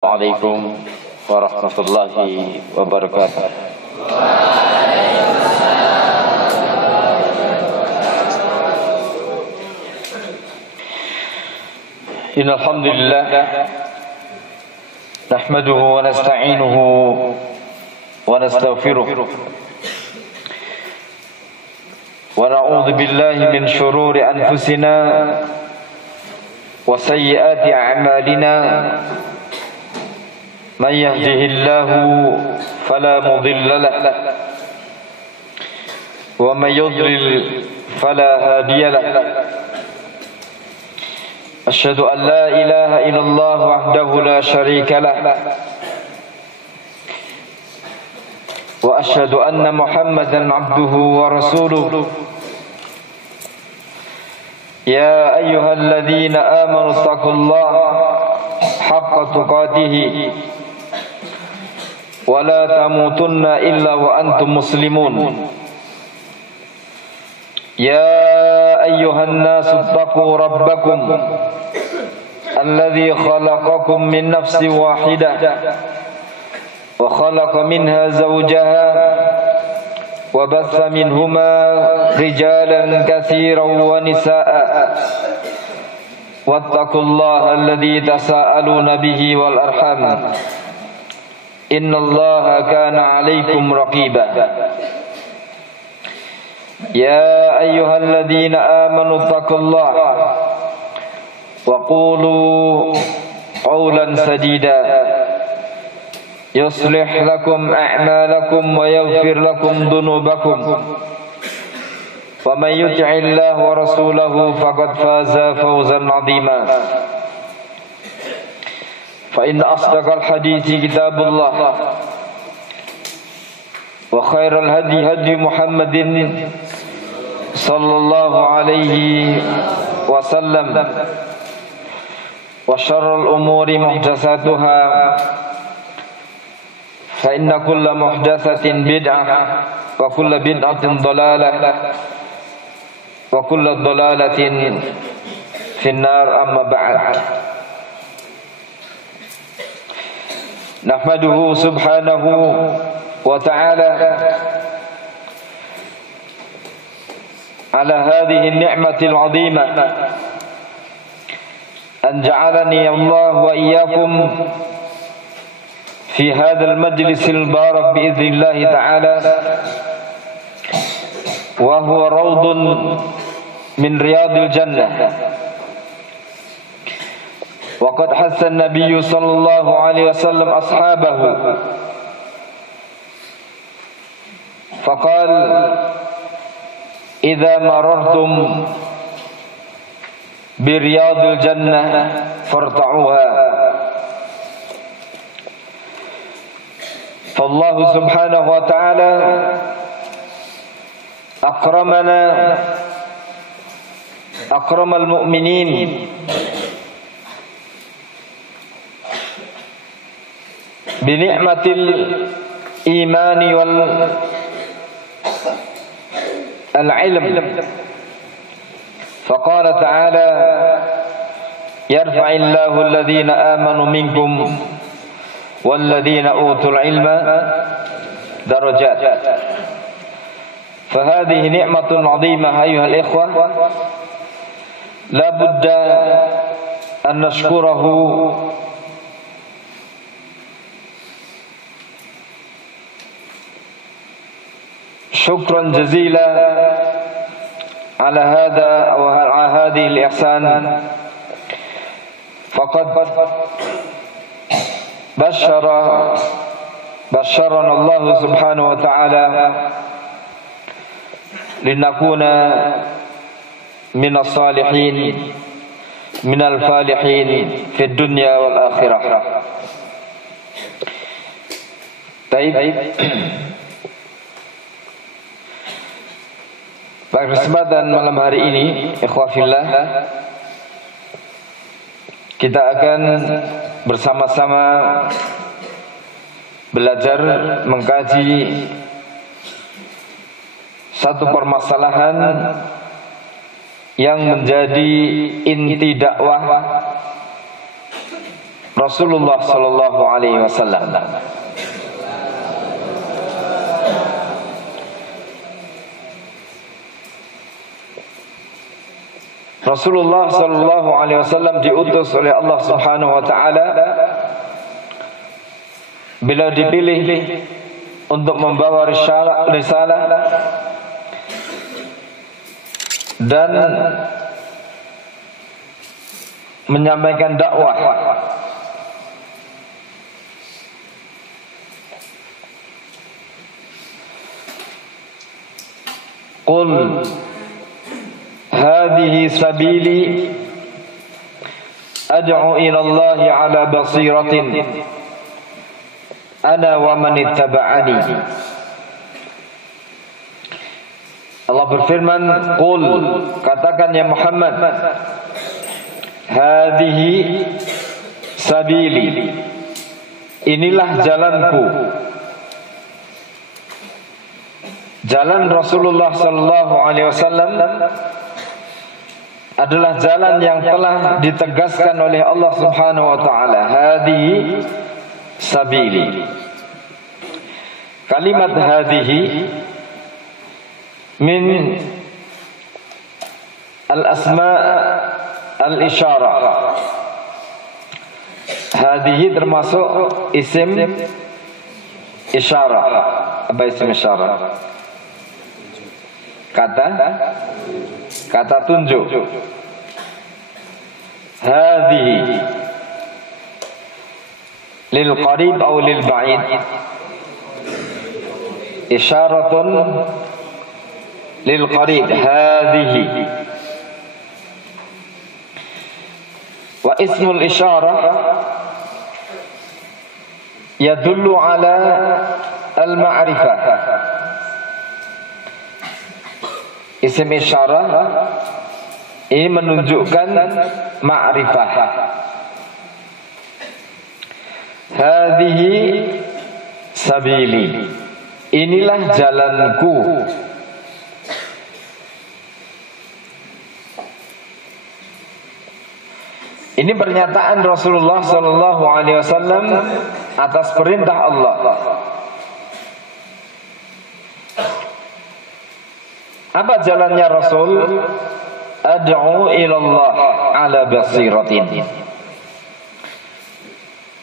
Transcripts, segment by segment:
Assalamualaikum warahmatullahi wabarakatuh. Innal hamdalillah nahmaduhu wa nasta'inuhu wa nastaghfiruh wa na'udzu billahi min shururi anfusina wa sayyiati a'malina. Man yahdihillahu fala mudilla lahu wa man yudlil fala hadiya lahu. Asyhadu an la ilaha illallah wahdahu la syarika lahu wa asyhadu anna Muhammadan abduhu wa rasuluh. Ya ayyuhalladzina amanu taqullaha haqqa tuqatih wa la tamutunna illa wa antum muslimun. Ya ayyuhan nasu taqu rabbakum alladhi khalaqakum min nafsin wahidah wa khalaqa minha zawjaha wa batha minhuma rijalan katsiran wa nisaa'a wattaqullaha alladhi tasaaluna bihi wal arham innallaha kana 'alaykum raqiba. Ya ayyuhalladzina amanu taqullaha wa qulu qawlan sadida yuslih lakum a'malakum wa yaghfir lakum dhunubakum wa man yuti'illaha wa rasulahu faqad faza fawzan 'azima. Fa inna asdaqal hadithi kitabullah wa khairal hadi hadi Muhammadin sallallahu alaihi wasallam wa syarrul umuri muhdatsatuha fa inna kulla muhdatsatin bid'ah wa kulla bid'atin dhalalah wa kulla dhalalatin finnar. Amma ba'd. Nahmaduhu subhanahu wa ta'ala ala hadhihi an-ni'mati al-'azimah an ja'alani Allah wa iyyakum fi hadha al-majlis al-barak bi idznillah ta'ala wa huwa rawdun min riyadil jannah. Wa qad hassa an-nabiy sallallahu alaihi wasallam ashabahu faqala idza marartum bi riyadil jannah farta'uha. Fallahu subhanahu wa ta'ala akramana akramal mu'minin bi ni'matil imani wal al-ilm. Faqala ta'ala yarfa'illahu alladhina amanu minkum walladhina utul ilma darajat. Fahadhihi ni'matun 'azimah ayyuhal ikhwah la budda an nashkurahu syukran jazila ala hadha wa ala hadhihi al-ihsan. Faqad basharana Allah subhanahu wa ta'ala linakuna min as-salihin min al-falihin fi dunya wal akhirah. Baik. Pada kesempatan malam hari ini, ikhwafillah, kita akan bersama-sama belajar mengkaji satu permasalahan yang menjadi inti dakwah Rasulullah sallallahu alaihi wasallam. Rasulullah sallallahu alaihi wasallam diutus oleh Allah Subhanahu wa taala. Beliau dipilih untuk membawa risalah dan menyampaikan dakwah. Qul hadhihi sabili ad'u ila Allah ala basiratin ana wa man ittaba'ani. Allah berfirman, qul, katakan ya Muhammad, hadhihi sabili, inilah jalanku. Jalan Rasulullah sallallahu alaihi wasallam adalah jalan yang telah ditegaskan oleh Allah Subhanahu wa taala. Hadhihi sabili. Kalimat hadhihi min al-asma al-isyarah. Hadhihi termasuk isim isyarah. Apa isim isyarah? Kata tunjuk. Hadhihi lil qarib atau lil ba'id. Isyaratun lil qarib. Hadhihi. Wa ismul isyarah yadullu ala al-ma'rifah. Isim isyarah ini menunjukkan ma'rifah. Hadhihi sabili, inilah jalanku. Ini pernyataan Rasulullah sallallahu alaihi wasallam atas perintah Allah. Apa jalannya Rasul? Ad'u ilallah ala basiratin.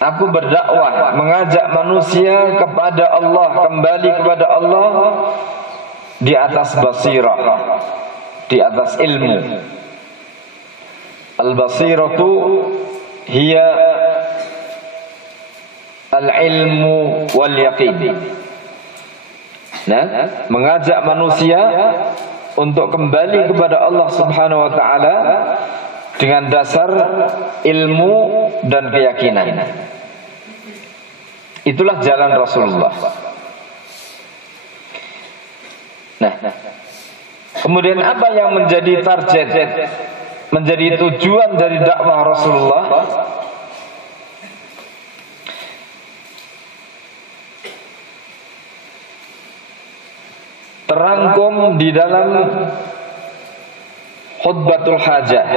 Aku berdakwah, mengajak manusia kepada Allah, kembali kepada Allah di atas basirah, di atas ilmu. Al-basiratu hiya al-ilmu wal yaqin. Nah, mengajak manusia untuk kembali kepada Allah Subhanahu wa taala dengan dasar ilmu dan keyakinan. Itulah jalan Rasulullah. Nah, kemudian apa yang menjadi target, menjadi tujuan dari dakwah Rasulullah? Terangkum di dalam khutbatul hajah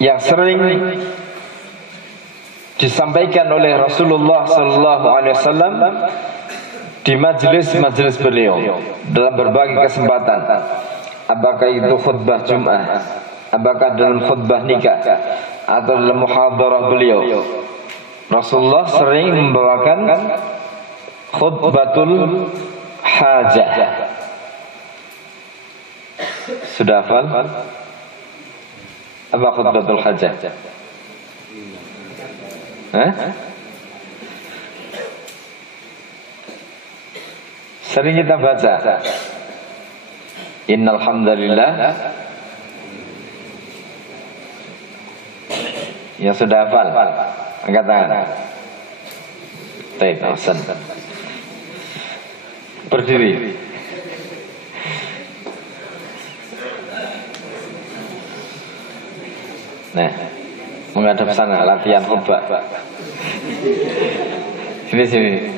yang sering disampaikan oleh Rasulullah sallallahu alaihi wasallam di majelis-majelis beliau dalam berbagai kesempatan. Apakah itu khutbah Jumat, apakah dalam khutbah nikah atau dalam muhadarah beliau, Rasulullah sering membawakan khutbatul hajah. Sudah hafal? Apa khutbatul hajah? Sering kita baca. Innal hamdalillah. Yang sudah hafal, angkat tangan. Baik, ahsan. Berdiri. Nah, menghadap sana, latihan khutbah. Sini.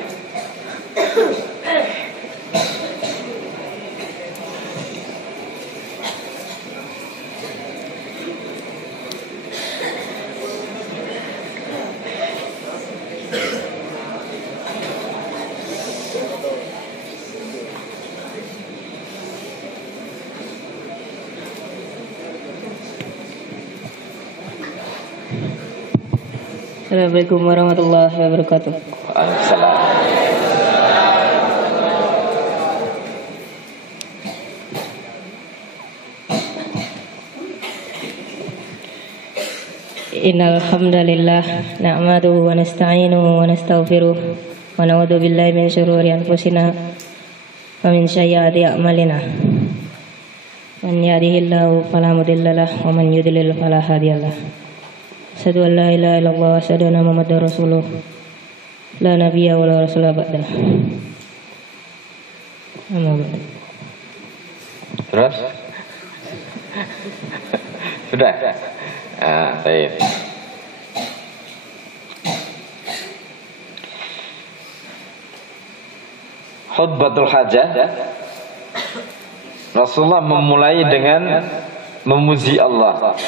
Assalamualaikum warahmatullahi wabarakatuh. Waalaikumsalam. Innal hamdalillah nahmaduhu wa nasta'inuhu wa nastaghfiruh wa na'udzu billahi min shururi anfusina wa min sayyiati a'malina. Man yahdihillahu fala mudilla lahu wa man yudlil fala hadiya lahu. Asyhadu an la ilaha illallah wa asyhadu anna Muhammadar Rasulullah. La nabiyya wa la rasula ba'dah. Amma ba'd. Terus? Sudah? Baik. Khutbatul hajah, Rasulullah memulai dengan memuji Allah.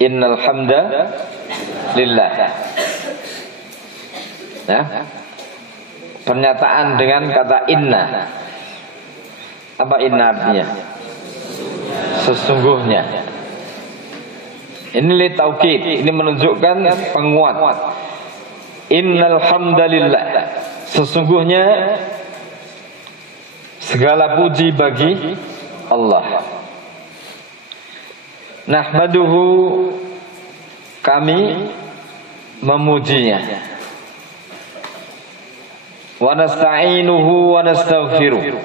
Innal hamda lillah. Ya. Pernyataan dengan kata inna. Apa inna artinya? Sesungguhnya. Ini li taukid, ini menunjukkan penguat. Innal hamdalillah. Sesungguhnya segala puji bagi Allah. Nahmaduhu, kami memujinya. Wa nasta'inuhu wa nastaghfiruh.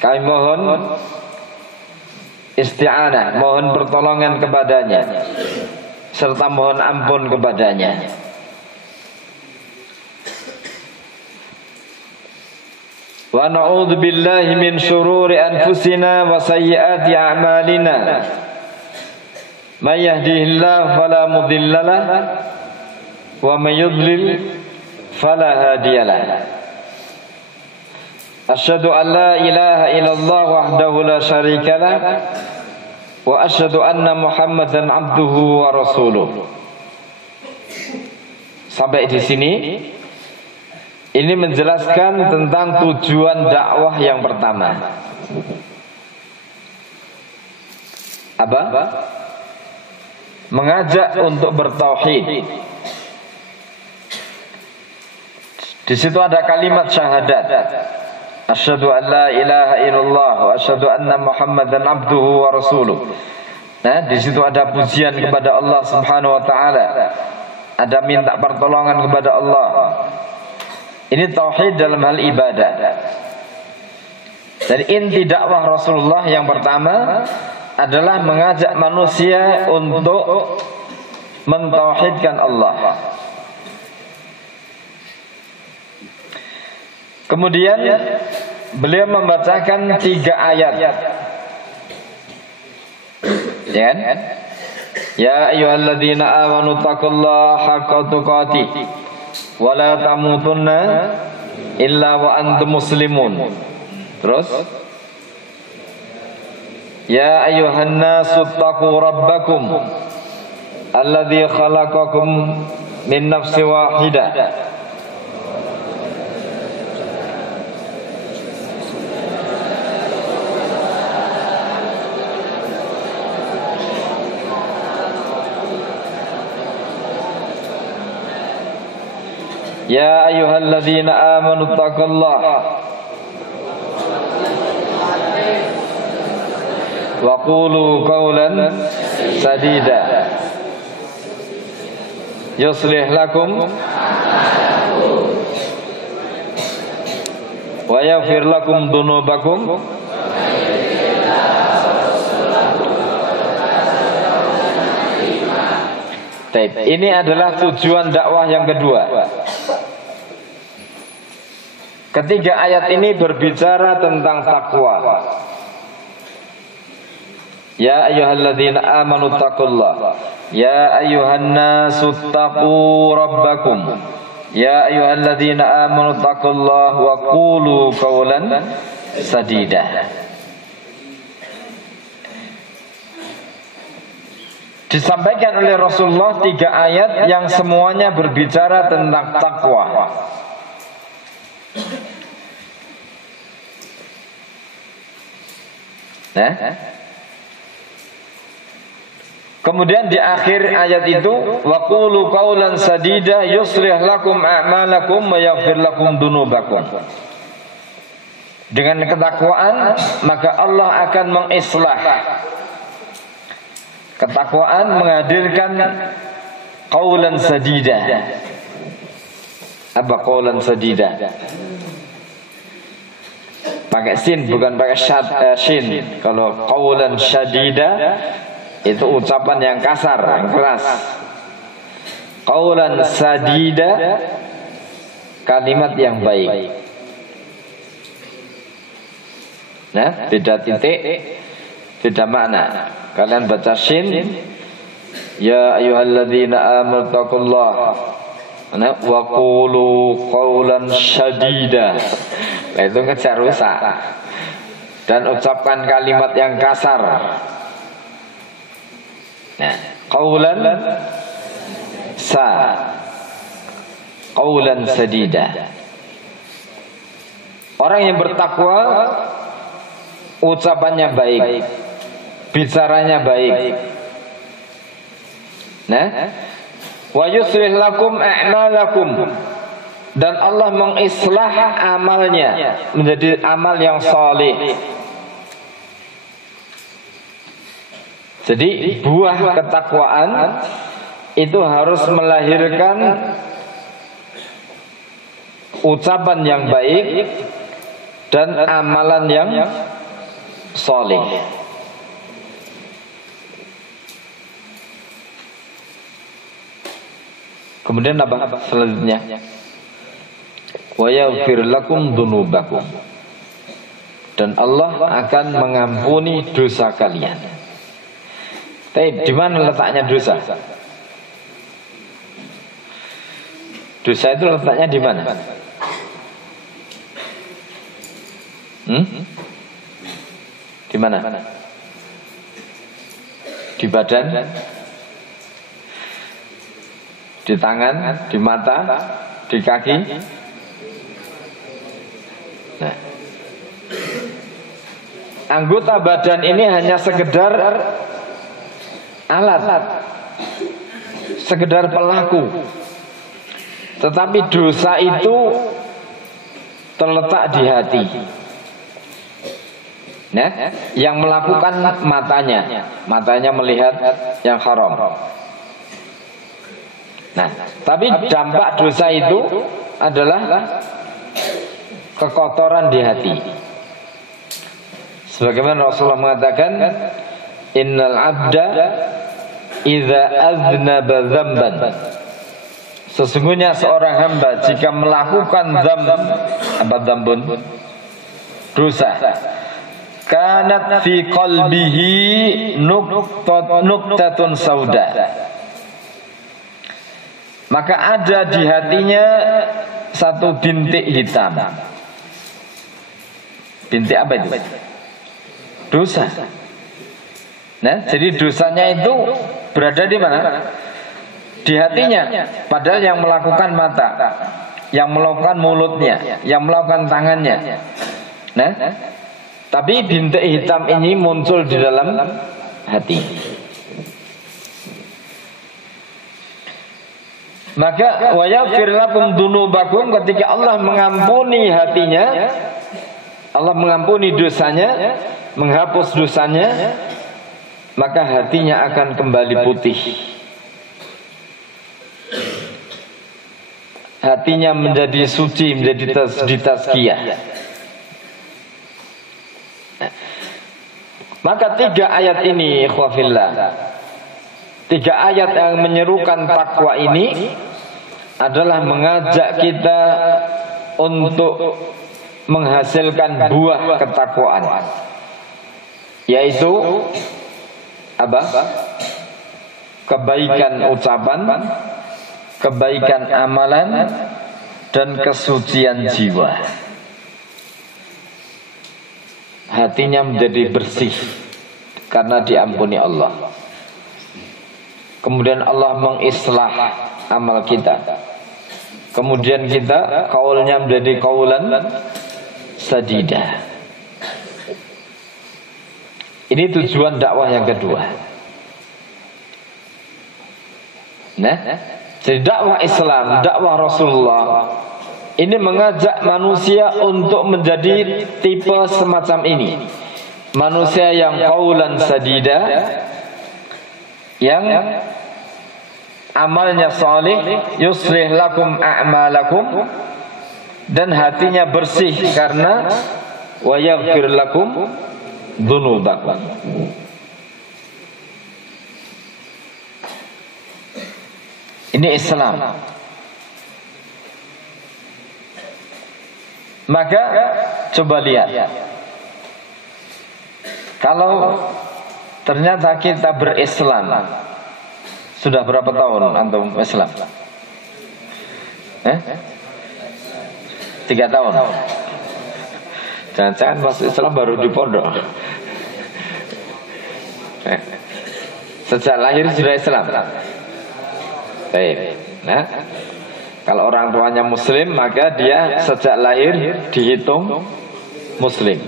Kami mohon isti'anah, mohon pertolongan kepadanya serta mohon ampun kepadanya. Wa na'udzu billahi min syururi anfusina wa sayyiati a'malina. May yahdihillahu fala mudhillalah wa may yudlil fala hadiyalah. Asyhadu an la ilaha illallah wahdahu la syarikalah wa asyhadu anna Muhammadan abduhu wa rasuluh. Sampai di sini ini menjelaskan tentang tujuan dakwah yang pertama. Apa? Mengajak untuk bertauhid. Di situ ada kalimat syahadat. Asyhadu an la ilaha illallah wa asyhadu anna Muhammadan abduhu wa rasuluh. Nah, di situ ada pujian kepada Allah Subhanahu wa taala. Ada minta pertolongan kepada Allah. Ini tauhid dalam hal ibadah. Dan inti dakwah Rasulullah yang pertama adalah mengajak manusia untuk mentauhidkan Allah. Kemudian beliau membacakan 3 ayat. Ya kan? Ya ayyuhalladzina amanu taqullaha haqqa tuqatih wa la tamutunna illa wa antum muslimun. Terus ya ayyuhan nasu taqu rabbakum alladzi khalaqakum min nafsin wahidah ya ayyuhalladzina amanu taqullaha wa qulu qawlan sadida yuslih lakum wa yaghfir lakum dhunubakum Ini adalah tujuan dakwah yang kedua. Ketiga ayat ini berbicara tentang takwa. Ya ayyuhalladzina amanu taqullah. Ya ayyuhan nasu taqu rabbakum. Ya ayyuhalladzina amanu taqullah wa qulu qawlan sadida. Disampaikan oleh Rasulullah 3 ayat yang semuanya berbicara tentang takwa. Kemudian di akhir ayat itu, wa qulu qawlan sadida yuslih lakum a'malakum wa yaghfir lakum dunubakum. Dengan ketakwaan maka Allah akan mengislah. Ketakwaan menghadirkan qawlan sadida. Apa qawlan sadida? Pakai sin bukan pakai shin. Kalau qawlan sadida itu ucapan yang kasar, yang keras. Qaulan sadida, kalimat yang baik. Nah, beda titik, beda makna. Kalian baca shin, ya ayyuhalladzina amanu taqullaha wa qulu qaulan sadida. Nah, itu ngejar rusak. Dan ucapkan kalimat yang kasar. Nah, qaulan qaulan sadida. Orang yang bertakwa ucapannya baik, bicaranya baik. Nah, wa yuslih lakum a'malakum, dan Allah mengislah amalnya menjadi amal yang saleh. Jadi buah ketakwaan itu harus melahirkan ucapan yang baik dan amalan yang saleh. Kemudian apa selanjutnya? Wa yaghfir lakum dunubakum, dan Allah akan mengampuni dosa kalian. Tapi di mana letaknya dosa? Dosa itu letaknya di mana? Di mana? Di badan? Di tangan? Di mata? Di kaki? Nah, anggota badan ini hanya sekedar alat, sekedar pelaku. Tetapi dosa itu terletak di hati. Nah, yang melakukan matanya melihat yang haram. Nah, tapi dampak dosa itu adalah kekotoran di hati. Sebagaimana Rasulullah mengatakan, innal abda idza aznaba dzamban, sesungguhnya seorang hamba jika melakukan dzambun, dosa, kanat fi qalbihi nuqtatun sauda, maka ada di hatinya satu bintik hitam. Bintik apa itu? Dosa. Nah, jadi dosanya itu berada di mana? Di hatinya. Padahal yang melakukan mata, yang melakukan mulutnya, yang melakukan tangannya. Nah, tapi bintik hitam ini muncul di dalam hati. Maka wa yaghfir lakum dunubakum, ketika Allah mengampuni hatinya, Allah mengampuni dosanya, menghapus dosanya, maka hatinya akan kembali putih. Hatinya menjadi suci, menjadi ditazkiyah. Maka 3 ayat ini, ikhwafillah, 3 ayat yang menyerukan takwa ini adalah mengajak kita untuk menghasilkan buah ketakwaan, yaitu apa? Kebaikan ucapan, kebaikan amalan, dan kesucian jiwa. Hatinya menjadi bersih karena diampuni Allah. Kemudian Allah mengislah amal kita. Kemudian kita kaulnya menjadi kaulan sadida. Ini tujuan dakwah yang kedua. Nah, jadi dakwah Islam, dakwah Rasulullah ini mengajak manusia untuk menjadi tipe semacam ini. Manusia yang qaulan sadida, yang amalnya salih, yuslih lakum a'malakum, dan hatinya bersih karena wa yaghfir lakum dzunubakum. Ini Islam. Maka coba lihat, kalau ternyata kita berislam, sudah berapa tahun antum Islam? 3 tahun. Jangan-jangan masuk Islam baru di pondok. Sejak lahir sudah Islam. Baik. Nah, kalau orang tuanya Muslim, maka dia sejak lahir dihitung Muslim.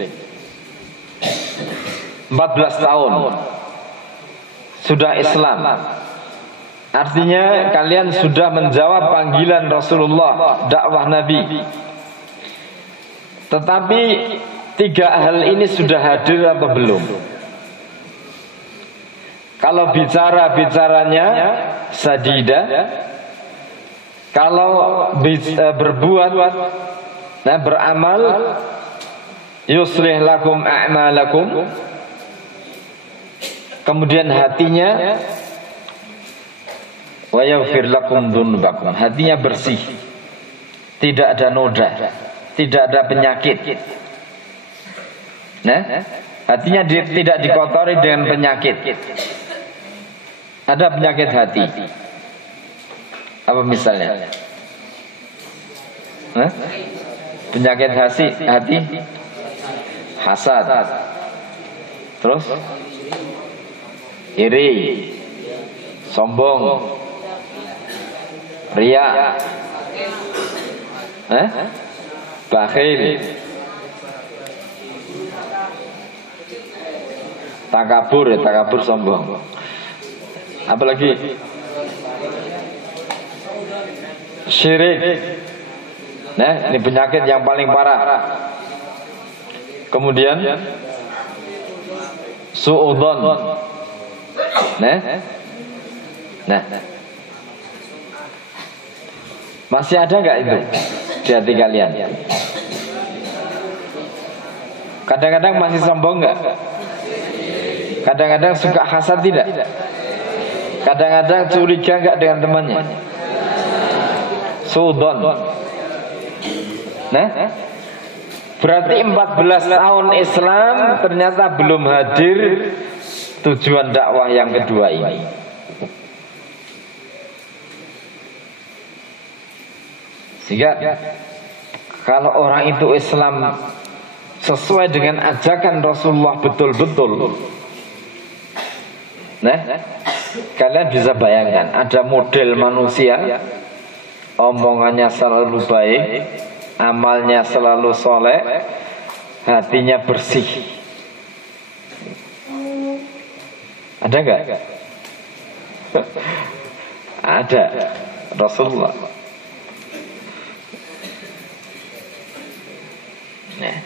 14 tahun sudah Islam. Artinya kalian sudah menjawab panggilan Rasulullah, dakwah Nabi. Tetapi 3 hal ini sudah hadir atau belum? Kalau bicaranya sadida, kalau berbuat, nah beramal, yuslih lakum a'malakum, kemudian hatinya wa yaghfir lakum dzunubakum, hatinya bersih, tidak ada noda, tidak ada penyakit. Nah, hatinya tidak dikotori dengan penyakit. Ada penyakit hati. Apa misalnya? Penyakit hati, hasad, terus iri, sombong, riya, bakhil, takabur sombong. Apalagi syirik. Nah, ini penyakit yang paling parah. Kemudian suudzon. Nah, masih ada nggak itu di hati kalian? Kadang-kadang masih sombong nggak? Kadang-kadang suka hasad tidak? Kadang-kadang curiga nggak dengan temannya? Suudzon. Nah, berarti 14 tahun Islam ternyata belum hadir tujuan dakwah yang kedua ini. Sehingga kalau orang itu Islam sesuai dengan ajakan Rasulullah betul-betul, nah, kalian bisa bayangkan ada model manusia, omongannya selalu baik, amalnya selalu soleh, hatinya bersih. Ada gak? Ada. Rasulullah. Nah,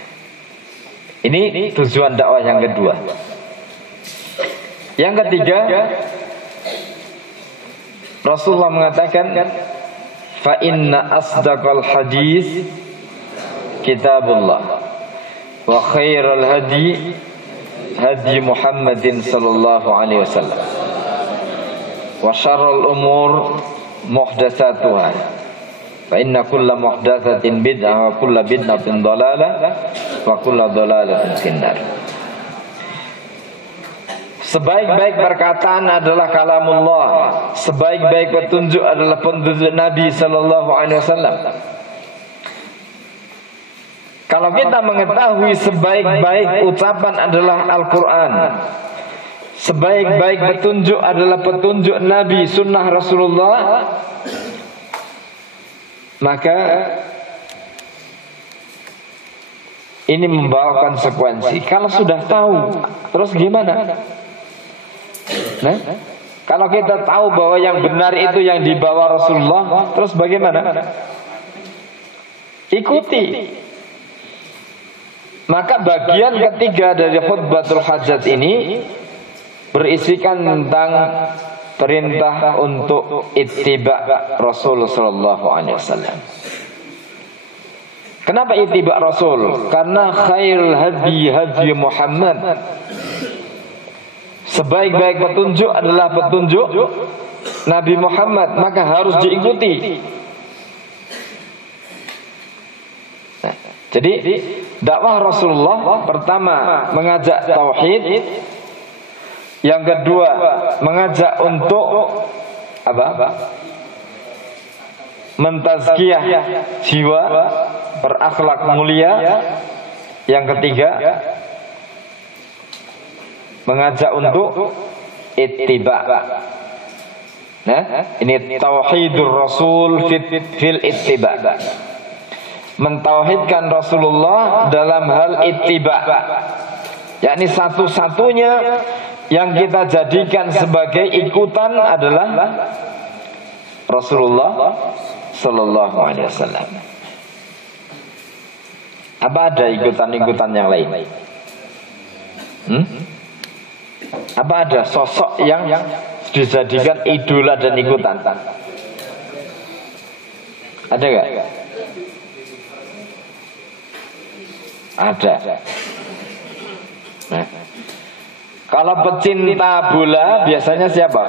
ini tujuan dakwah yang kedua. Yang ketiga, Rasulullah mengatakan, fa inna asdaqal hadis kitabullah wa khairal hadi hadi Muhammadin sallallahu alaihi wasallam wa syarrul umur muhdatsatuha fa inna kulla muhdatsatin bid'ah wa kulla bid'atin dhalalah wa kulla dhalalatin finnar. Sebaik-baik perkataan adalah kalamullah, sebaik-baik petunjuk adalah petunjuk Nabi sallallahu alaihi wasallam. Kalau kita mengetahui sebaik-baik ucapan adalah Al-Quran, sebaik-baik petunjuk adalah petunjuk Nabi, sunnah Rasulullah, maka ini membawa konsekuensi. Kalau sudah tahu, terus gimana? Nah, Kalau kita tahu bahwa yang benar itu yang dibawa Rasulullah, terus bagaimana? Ikuti. Maka bagian ketiga dari khutbatul hajat ini berisikan tentang perintah untuk ittiba Rasul sallallahu alaihi wasallam. Kenapa ittiba Rasul? Karena khairul hadi Muhammad. Sebaik-baik petunjuk adalah petunjuk Nabi Muhammad, maka harus diikuti. Nah, jadi dakwah Rasulullah pertama mengajak tauhid, yang kedua mengajak untuk apa? Mentazkiyah jiwa, berakhlak mulia. Yang ketiga mengajak untuk ittiba. Nah, ini tauhidur Rasul fil ittiba. Mentauhidkan Rasulullah dalam hal ittiba. Yakni satu-satunya yang kita jadikan sebagai ikutan adalah Rasulullah sallallahu alaihi wasallam. Apa ada ikutan-ikutan yang lain? Apa ada sosok yang dijadikan idola dan ikutan? Ada gak? Ada. Nah, kalau pecinta bola biasanya siapa?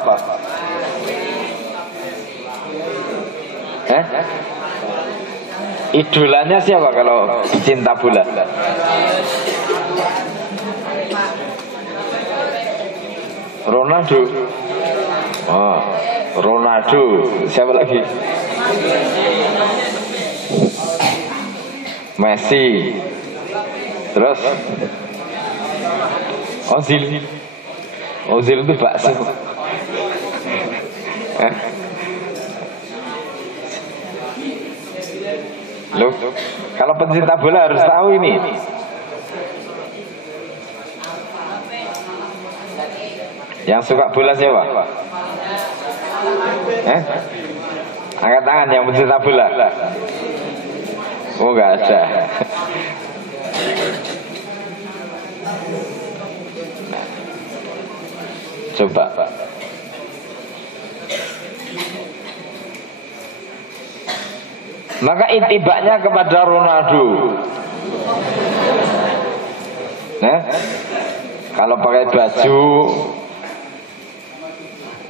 Idolanya siapa kalau pecinta bola? Ronaldo. Oh, Ronaldo. Siapa lagi? Messi. Terus Ozil. Ozil itu bakso. Loh, kalau pencinta bola harus tahu ini. Yang suka bola siapa? Angkat tangan yang pencinta bola. Oh, enggak ada. Coba. Maka itibaknya kepada Ronaldo. Nah, kalau pakai baju,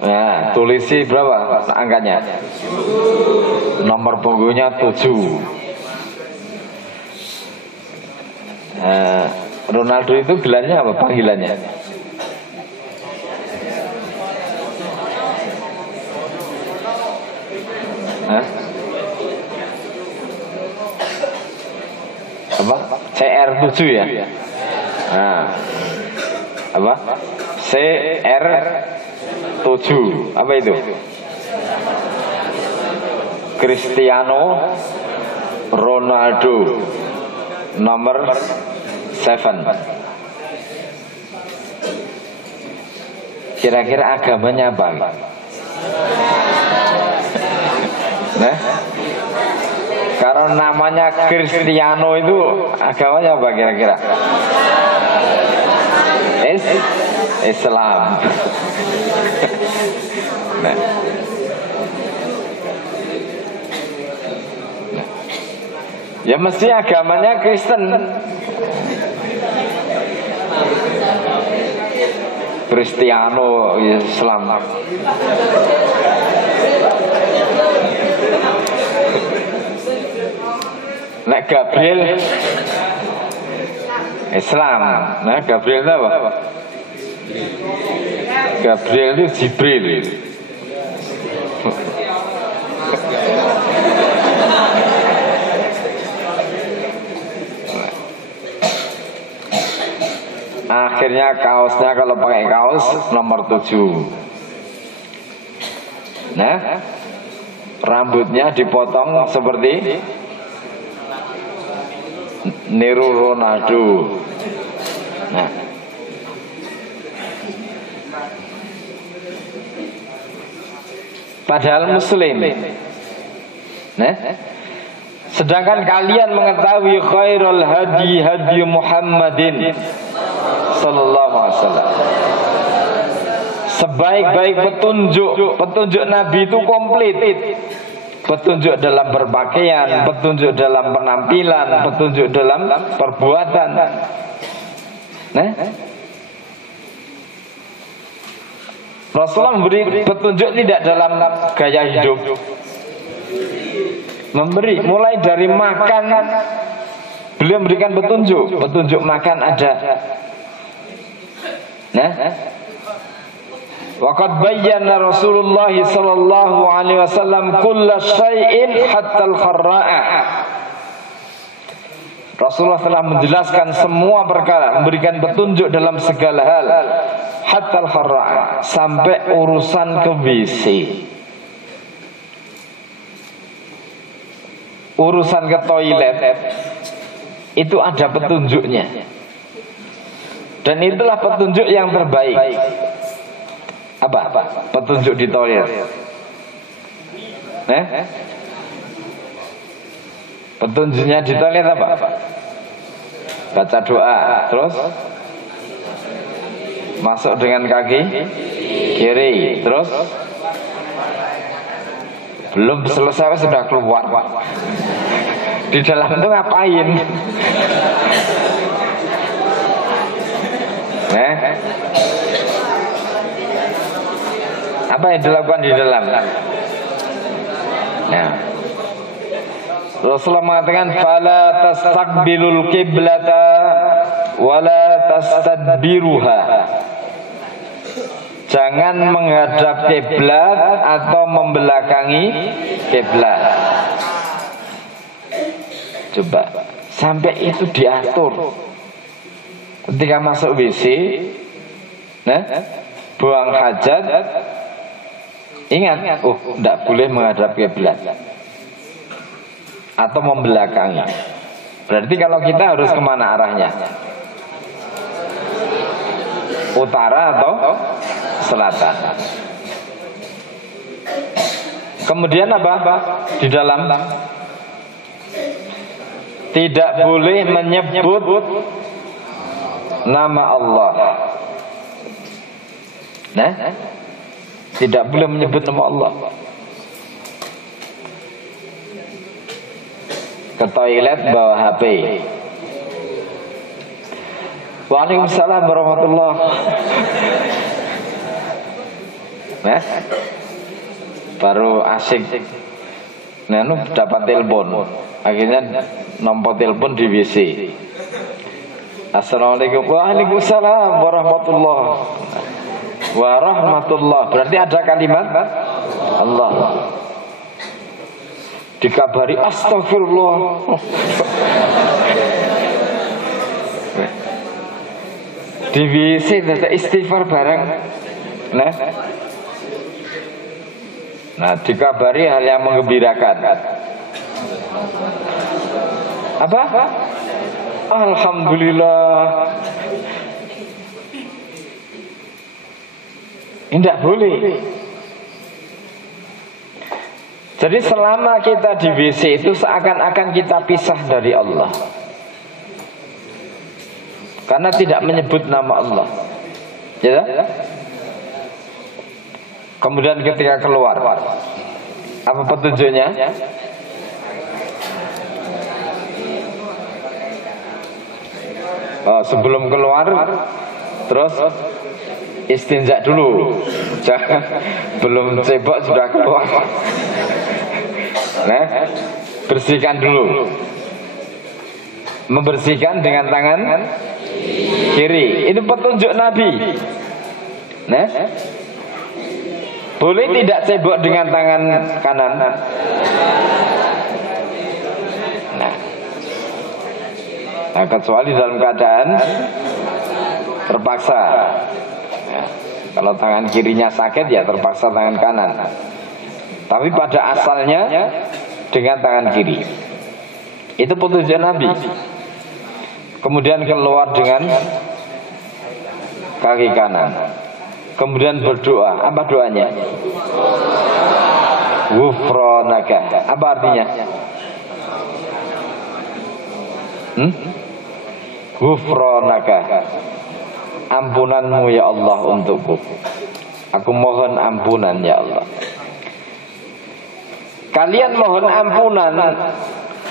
nah, tulisi berapa angkanya? Nomor punggungnya 7. Nah, Ronaldo itu gelarnya apa? Panggilannya? Apa? CR7 ya? Nah, apa? CR7 apa itu? Cristiano Ronaldo nomor 7. Kira-kira agamanya apa? Nah, kalau namanya Cristiano itu agamanya apa kira-kira? Islam. Nah. Ya mesti agamanya Kristen. Cristiano Islam. Nek Gabriel Islam. Nah, Gabriel itu apa? Gabriel itu Jibril. Akhirnya kaosnya kalau pakai kaos nomor 7. Nah, rambutnya dipotong seperti niru Ronaldo. Nah, padahal muslim. Nah, sedangkan kalian mengetahui khairul hadi hadi Muhammadin sallallahu alaihi wasallam. Sebaik-baik petunjuk Nabi itu komplit. Petunjuk dalam berpakaian, petunjuk dalam penampilan, petunjuk dalam perbuatan. Nah, Rasulullah memberi petunjuk tidak dalam gaya hidup. Memberi mulai dari makan, beliau memberikan petunjuk makan ada. Nah, waqad bayyana Rasulullah sallallahu alaihi wasallam kulla syai'in hatta al-kharra'a. Rasulullah telah menjelaskan semua perkara, memberikan petunjuk dalam segala hal, hatta al-kharra'a, sampai urusan ke WC. Urusan ke toilet itu ada petunjuknya. Dan itulah petunjuk yang terbaik. Apa? Petunjuk di toilet. Petunjuknya di toilet apa? Baca doa, terus masuk dengan kaki kiri, terus belum selesai sudah keluar. Di dalam itu ngapain? Apa yang dilakukan di dalam? Nah, Rasulullah mengatakan fala tastaqbilul qiblata wala tastadbiruha. Jangan menghadap kiblat atau membelakangi kiblat. Coba sampai itu diatur. Ketika masuk WC, buang hajat, ingat, tidak boleh menghadap kiblat atau membelakangi. Berarti kalau kita harus kemana arahnya? Utara atau selatan? Kemudian apa? Di dalam tidak boleh menyebut nama Allah. Nah, tidak boleh menyebut nama Allah. Ke toilet bawa HP. Waalaikumsalam warahmatullahi. Nah, baru asik. Nah, dapat telepon. Akhirnya nomor telepon di WC. Assalamualaikum. Waalaikumsalam warahmatullahi warahmatullahi. Berarti ada kalimat Allah. Dikabari astagfirullah. Di WC ada istighfar bareng. Nah, dikabari hal yang menggembirakan. Apa? Alhamdulillah. Tidak boleh. Jadi selama kita di WC itu seakan-akan kita pisah dari Allah, karena tidak menyebut nama Allah. Ya? Kemudian ketika keluar, apa petunjuknya? Sebelum keluar, terus istinja dulu. Jangan belum cebok sudah keluar. Nah, bersihkan dulu. Membersihkan dengan tangan kiri. Ini petunjuk Nabi. Nah, boleh tidak cebok dengan tangan kanan? Nah, kecuali dalam keadaan terpaksa. Kalau tangan kirinya sakit ya terpaksa tangan kanan. Tapi pada asalnya dengan tangan kiri. Itu petunjuk Nabi. Kemudian keluar dengan kaki kanan. Kemudian berdoa. Apa doanya? Ghufranaka. Apa artinya? Ghufranaka. Ampunanmu ya Allah untukku. Aku mohon ampunan ya Allah. Kalian mohon ampunan.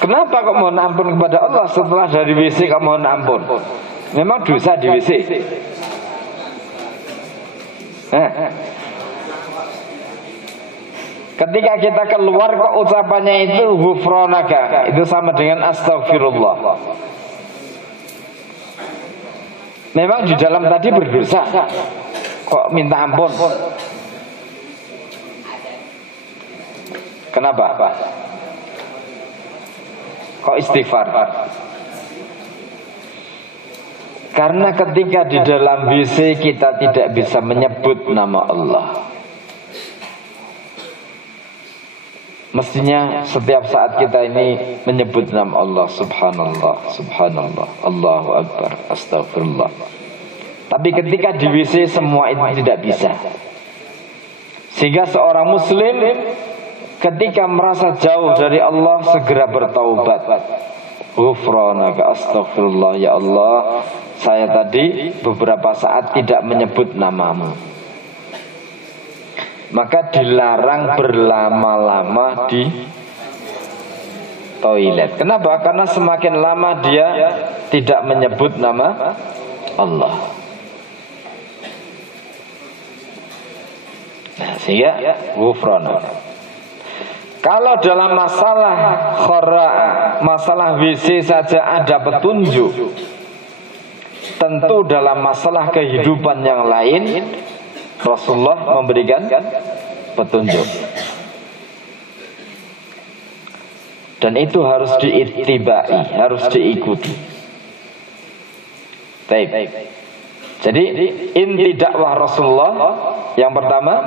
Kenapa kok mohon ampun kepada Allah setelah dari WC kok mohon ampun? Memang dosa di WC. Ketika kita keluar kok ucapannya itu ghufranaka, itu sama dengan astaghfirullah. Memang di dalam tadi berdosa, kok minta ampun? Kenapa? Kok istighfar? Karena ketika di dalam WC kita tidak bisa menyebut nama Allah. Mestinya setiap saat kita ini menyebut nama Allah. Subhanallah, subhanallah, Allahu Akbar, astagfirullah. Tapi ketika di WC semua itu tidak bisa. Sehingga seorang muslim ketika merasa jauh dari Allah segera bertaubat. Ghufranaka, astagfirullah ya Allah, saya tadi beberapa saat tidak menyebut namamu. Maka dilarang berlama-lama di toilet. Kenapa? Karena semakin lama dia tidak menyebut nama Allah. Nah, sehingga ghufranaka. Kalau dalam masalah khara', masalah WC saja ada petunjuk, tentu dalam masalah kehidupan yang lain Rasulullah memberikan petunjuk. Dan itu harus diittibai, harus diikuti. Baik. Jadi inti dakwah Rasulullah yang pertama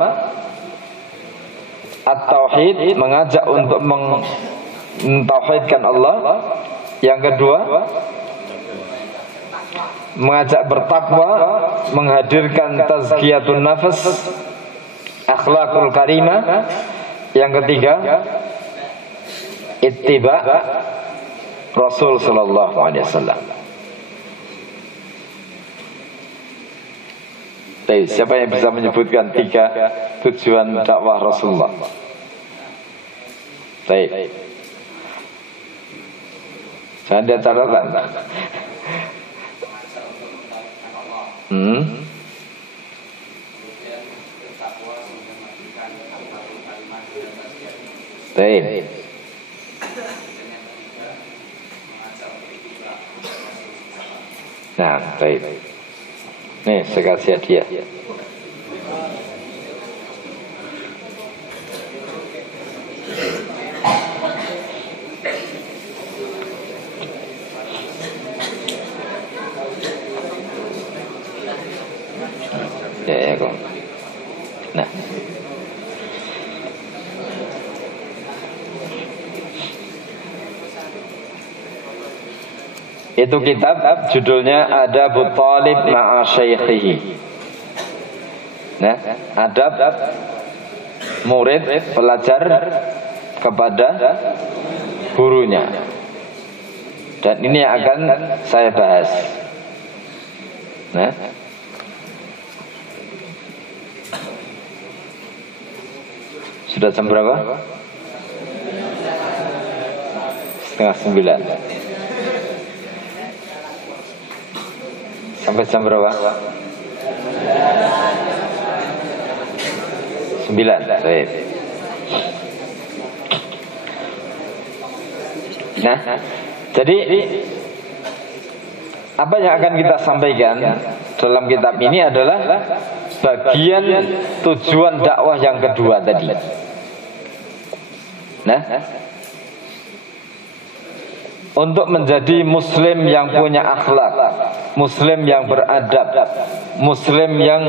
at-tauhid, mengajak untuk mentauhidkan Allah. Yang kedua, mengajak bertakwa, menghadirkan tazkiyatun nafas, akhlakul karimah. Yang ketiga, ittiba Rasul sallallahu alaihi wasallam. Baik, siapa yang bisa menyebutkan 3 tujuan dakwah Rasulullah? Baik. Jangan dia catatan. Baik. Nah, baik. Nih, saya kasih hadiah. Ya kok. Nah. Itu kitab judulnya Adabut Talib ma'a Syaikhihi. Nah, adab murid pelajar kepada gurunya. Dan ini yang akan saya bahas. Nah, sudah jam berapa? 8:30. Sampai jam berapa? 9. Baik. Nah, jadi apa yang akan kita sampaikan dalam kitab ini adalah bagian tujuan dakwah yang kedua tadi. Nah, untuk menjadi muslim yang punya akhlak, muslim yang beradab, muslim yang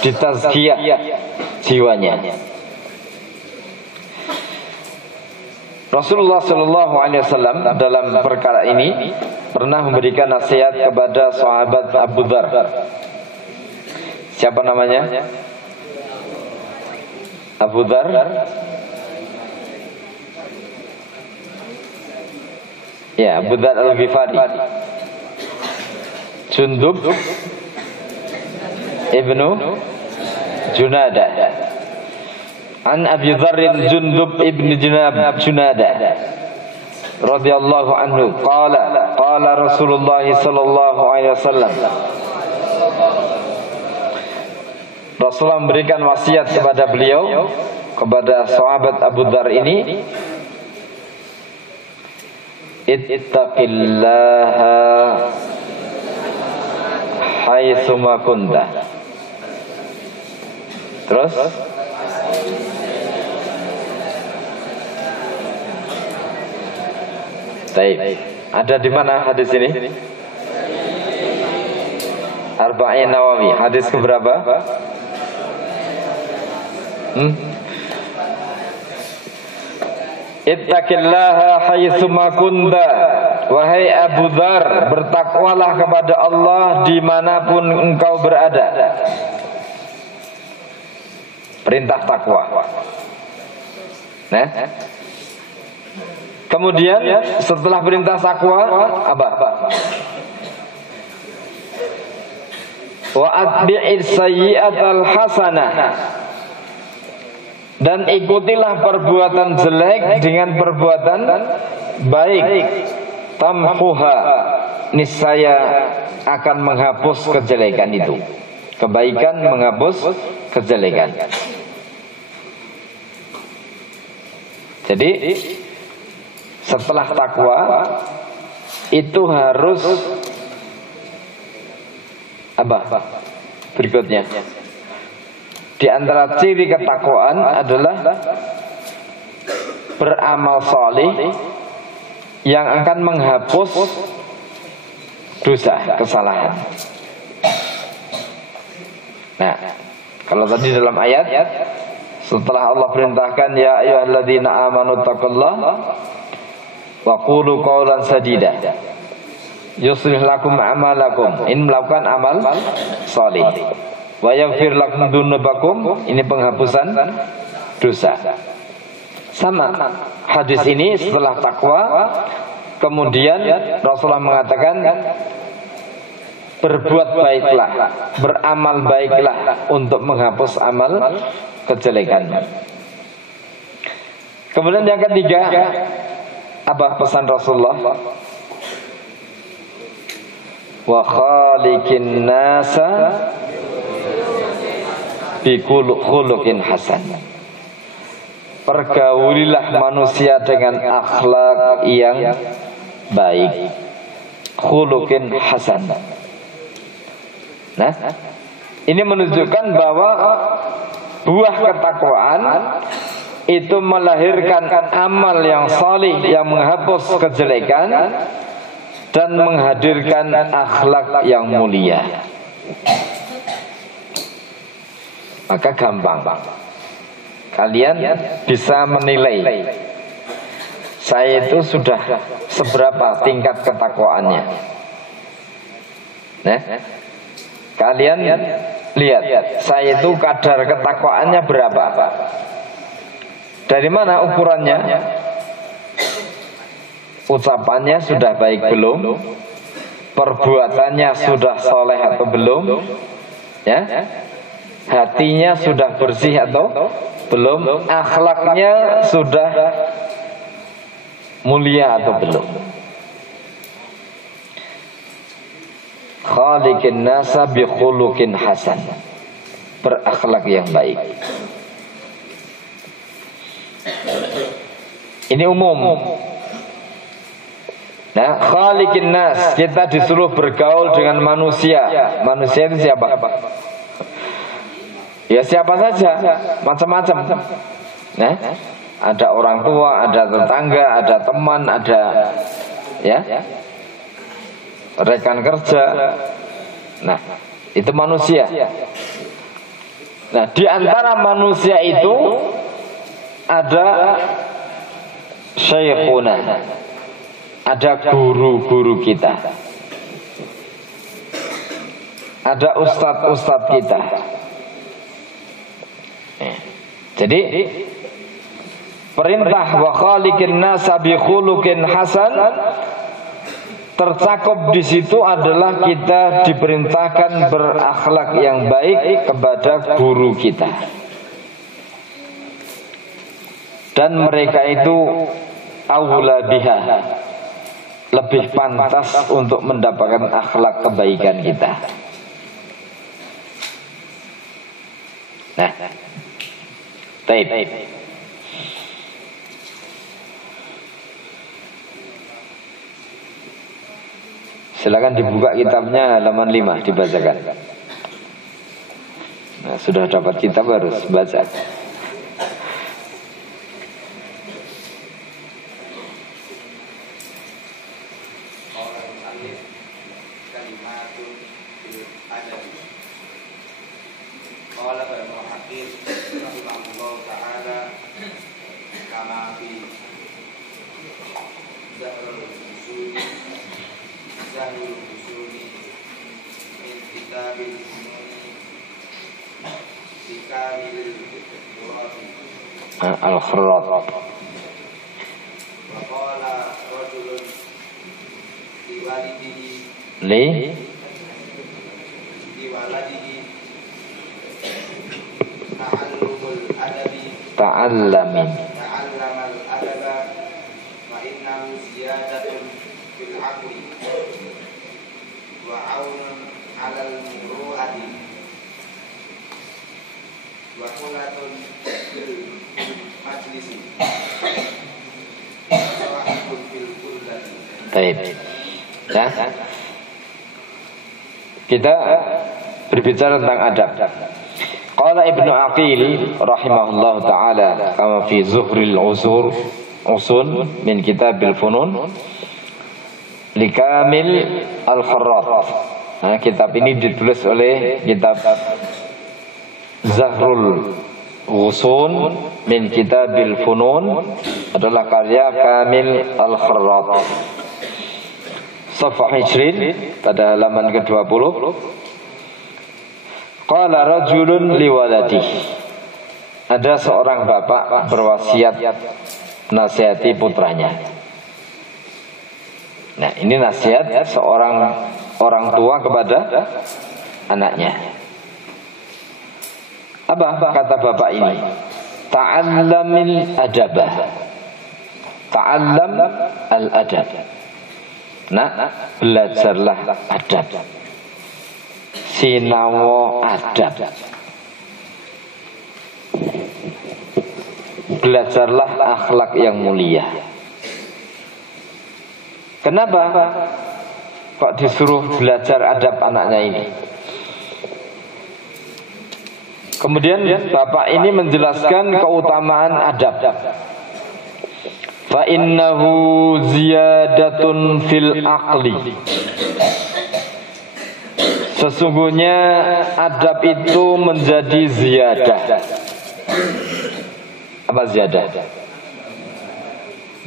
ditazkiyah jiwanya. Rasulullah SAW dalam perkara ini pernah memberikan nasihat kepada sahabat Abu Dzar. Siapa namanya? Abu Dzar Ya, Abu Dzar Al-Ghifari. Jundub ibnu Junadah. An Abi Dzar Jundub ibnu Junadah radhiyallahu anhu qala Rasulullah sallallahu alaihi wasallam. Rasulullah memberikan wasiat kepada beliau, kepada sahabat Abu Dzar ini, ittaqillaha haitsu ma kunta. Terus Baik. Ada di mana hadis ini? Arba'in Nawawi. Hadis keberapa? Ittaqillaha haitsu ma kunta. Wahai Abu Dzar, bertakwalah kepada Allah dimanapun engkau berada. Perintah takwa. Nah, kemudian setelah perintah takwa apa? Wa atbi'is sayyi'atal hasanah. Dan ikutilah perbuatan jelek dengan perbuatan baik. Tamhuha, niscaya akan menghapus kejelekan itu. Kebaikan menghapus kejelekan. Jadi setelah takwa itu harus apa? Berikutnya, di antara ciri ketakwaan adalah beramal salih yang akan menghapus dosa, kesalahan. Nah, kalau tadi dalam ayat, setelah Allah perintahkan ya ayyuhalladzina amanu taqullaha wa qulu qawlan sadida yuslih lakum a'malakum, ini melakukan amal salih, wa yaghfir lakum dzunubakum, ini penghapusan dosa. Sama hadis ini setelah takwa, kemudian Rasulullah mengatakan berbuat baiklah, beramal baiklah untuk menghapus amal kejelekan. Kemudian yang ketiga, apa pesan Rasulullah? Wa khaliqin nasa bi khuluqin hasan. Pergaulilah manusia dengan akhlak yang baik. Khuluqin hasan. Nah, ini menunjukkan bahwa buah ketakwaan itu melahirkan amal yang salih yang menghapus kejelekan dan menghadirkan akhlak yang mulia. Maka gampang, kalian bisa menilai saya itu sudah seberapa tingkat ketakwaannya. Nah, kalian lihat saya itu kadar ketakwaannya berapa. Dari mana ukurannya? Ucapannya sudah baik belum? Perbuatannya sudah soleh atau belum? Ya, hatinya sudah bersih atau belum? Akhlaknya sudah mulia atau belum? Khaliqin nasa bi khuluqin hasan, berakhlak yang baik. Ini umum. Nah, khaliqin nas, kita disuruh bergaul dengan manusia. Manusia itu siapa? Ya siapa saja, macam-macam. Nah, ada orang tua, ada tetangga, ada teman, ada ya rekan kerja. Nah, itu manusia. Nah, di antara manusia itu ada syekhuna, ada guru-guru kita, ada ustadz-ustadz kita. Jadi perintah wa khaliqin nasa bi khuluqin hasan tercakup di situ adalah kita diperintahkan berakhlak yang baik kepada guru kita. Dan mereka itu aula biha, lebih pantas untuk mendapatkan akhlak kebaikan kita. Nah, baik. Silakan dibuka kitabnya halaman 5 dibacakan. Nah, sudah dapat kitab harus baca. Al-Khurrat. Li ta'allamin adaba wa innahu ziyadatun fil aqli wa 'aunun 'alal muru'ati wa qulatun fil majlisi wa sawa'un fil qullati. Baik. Ya. Kita berbicara tentang adab. Qala Ibnu Aqil rahimahullah ta'ala kama fi Zuhril Usul min Kitabil Funun Likamil Al-Kharrat. Nah, kitab ini ditulis oleh kitab Zahrul Usul min Kitabil Funun, adalah karya Kamil Al-Kharrat. Safhah Hijrin pada halaman ke-20. Qala rajulun liwaladi. Ada seorang bapak berwasiat nasihati putranya. Nah, ini nasihat seorang orang tua kepada anaknya. Apa kata bapak ini? Ta'allamil adabah. Ta'allam al-adab. Nah, belajarlah adab. Sinawo adab. Belajarlah akhlak yang mulia. Kenapa kok disuruh belajar adab anaknya ini? Kemudian bapak ini menjelaskan keutamaan adab. Fa innahu ziyadatun fil aqli. Sesungguhnya adab itu menjadi ziyadah. Apa ziyadah?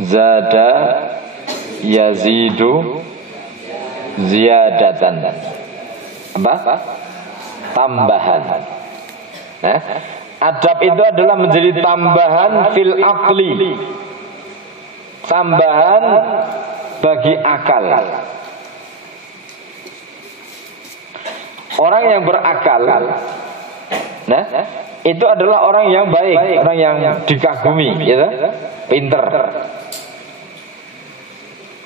Zada yazidu ziyadatan. Apa? Tambahan. Nah, adab itu adalah menjadi tambahan fil aqli, tambahan bagi akal. Orang yang berakal, nah, itu adalah orang yang baik, orang yang dikagumi, gitu, pinter.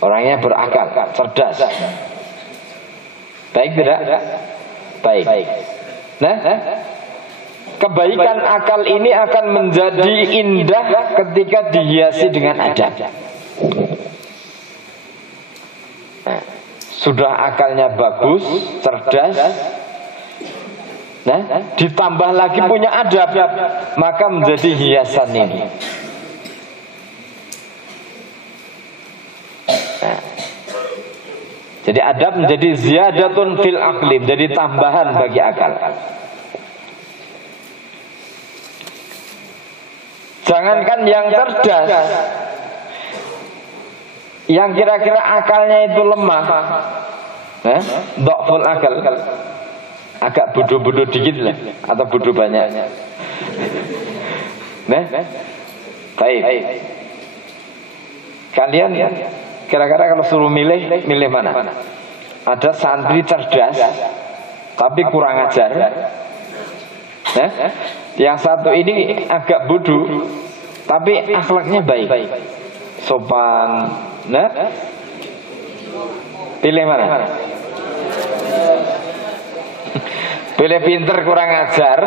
Orangnya berakal, cerdas. Baik tidak? Baik. Nah, kebaikan akal ini akan menjadi indah ketika dihiasi dengan adab. Nah, sudah akalnya bagus, cerdas, nah, ditambah lagi punya adab, maka menjadi hiasan ini. Nah, jadi adab menjadi ziyadatun fil aqli, jadi tambahan bagi akal. Jangankan yang cerdas, yang kira-kira akalnya itu lemah, dhaful akal, agak bodoh-bodoh dikit lah, atau bodoh banyak. Nah, baik. Kalian Kira-kira kalau suruh milih, milih mana? Ada santri cerdas tapi kurang ajar. Yang satu ini agak bodoh tapi akhlaknya baik, sopan. Pilih mana? Pilih pinter kurang ajar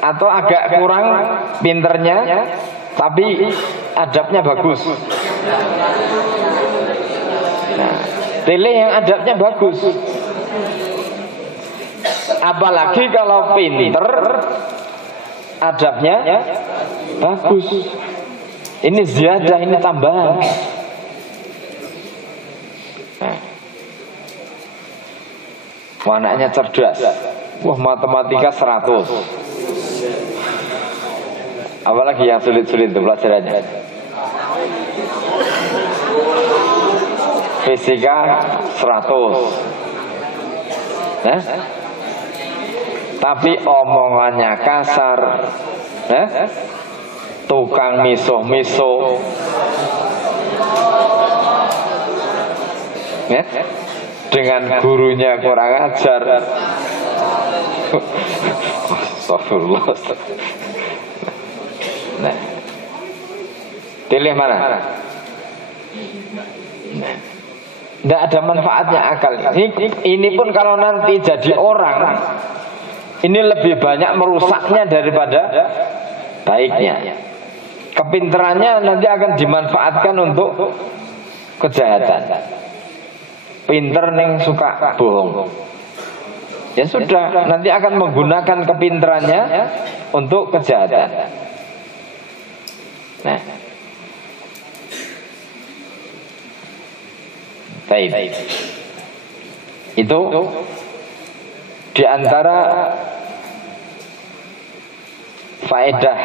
atau agak kurang pinternya tapi adabnya bagus. Nah, pilih yang adabnya bagus. Apalagi kalau pinter adabnya bagus. Ini ziyadah, ini tambahan. Anaknya cerdas. Wah, matematika 100. Apalagi yang sulit-sulit itu pelajarannya. Fisika 100. Tapi omongannya kasar. Tukang miso-miso. Dengan gurunya kurang ajar. Astagfirullah. Nah, pilih mana? Tidak ada manfaatnya akal. Ini pun kalau nanti jadi orang, ini lebih banyak merusaknya daripada baiknya. Kepinterannya nanti akan dimanfaatkan untuk kejahatan. Pinter neng suka bohong, ya sudah, nanti akan menggunakan kepinterannya untuk kejahatan. Nah, baik. Itu diantara faedah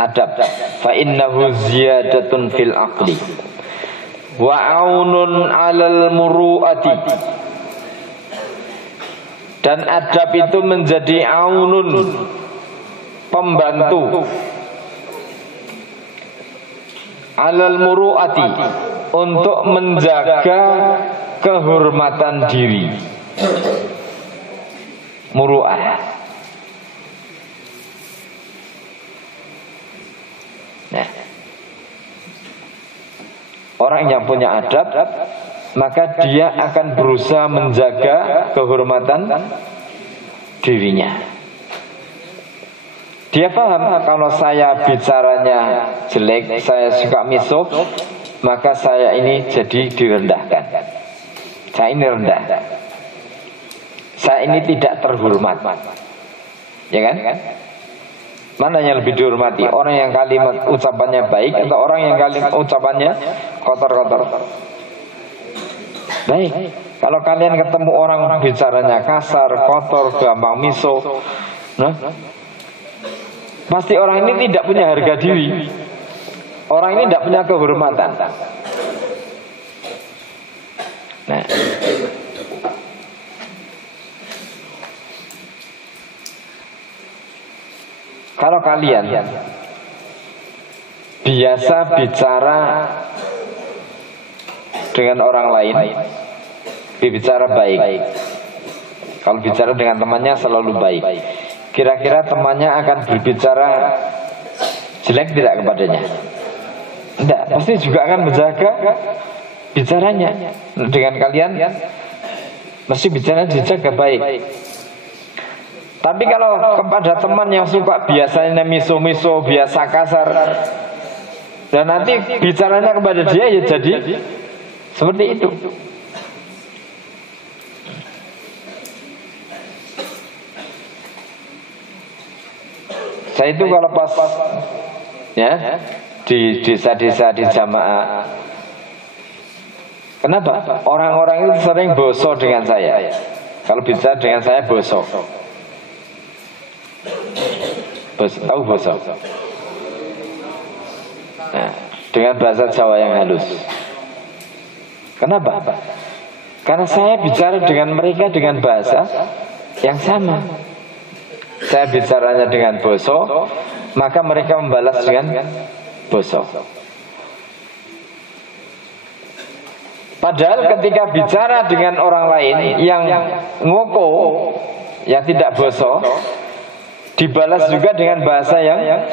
adab. Fa innahu ziyadatun fil aqli wa aunun 'alal muru'ati. Dan adab itu menjadi aunun, pembantu, 'alal muru'ati, untuk menjaga kehormatan diri. Muru'ah. Nah, orang yang punya adab, maka dia akan berusaha menjaga kehormatan dirinya. Dia paham kalau saya bicaranya jelek, saya suka miso, maka saya ini jadi direndahkan. Saya ini rendah. Saya ini tidak terhormat. Ya kan? Mana yang lebih dihormati? Orang yang kalimat ucapannya baik atau orang yang kalimat ucapannya kotor-kotor? Baik. Kalau kalian ketemu orang bicaranya kasar, kotor, gampang miso, pasti orang ini tidak punya harga diri. Orang ini tidak punya kehormatan. Nah, kalau kalian biasa bicara dengan orang lain, berbicara baik. Kalau bicara dengan temannya selalu baik. Kira-kira temannya akan berbicara jelek tidak kepadanya? Tidak, pasti juga akan menjaga bicaranya. Dengan kalian mesti bicara dijaga baik. Tapi kalau kepada teman yang suka biasanya miso-miso, biasa kasar, dan nanti bicaranya kepada dia ya jadi seperti itu. Saya itu kalau pas ya di desa-desa di jamaah, kenapa? Orang-orang itu sering boso dengan saya. Kalau bicara dengan saya boso. Tahu boso? Nah, dengan bahasa Jawa yang halus. Kenapa? Karena saya bicara dengan mereka dengan bahasa yang sama. Saya bicaranya dengan boso, maka mereka membalas dengan boso. Padahal ketika bicara dengan orang lain yang ngoko, yang tidak bosok, dibalas juga dengan bahasa yang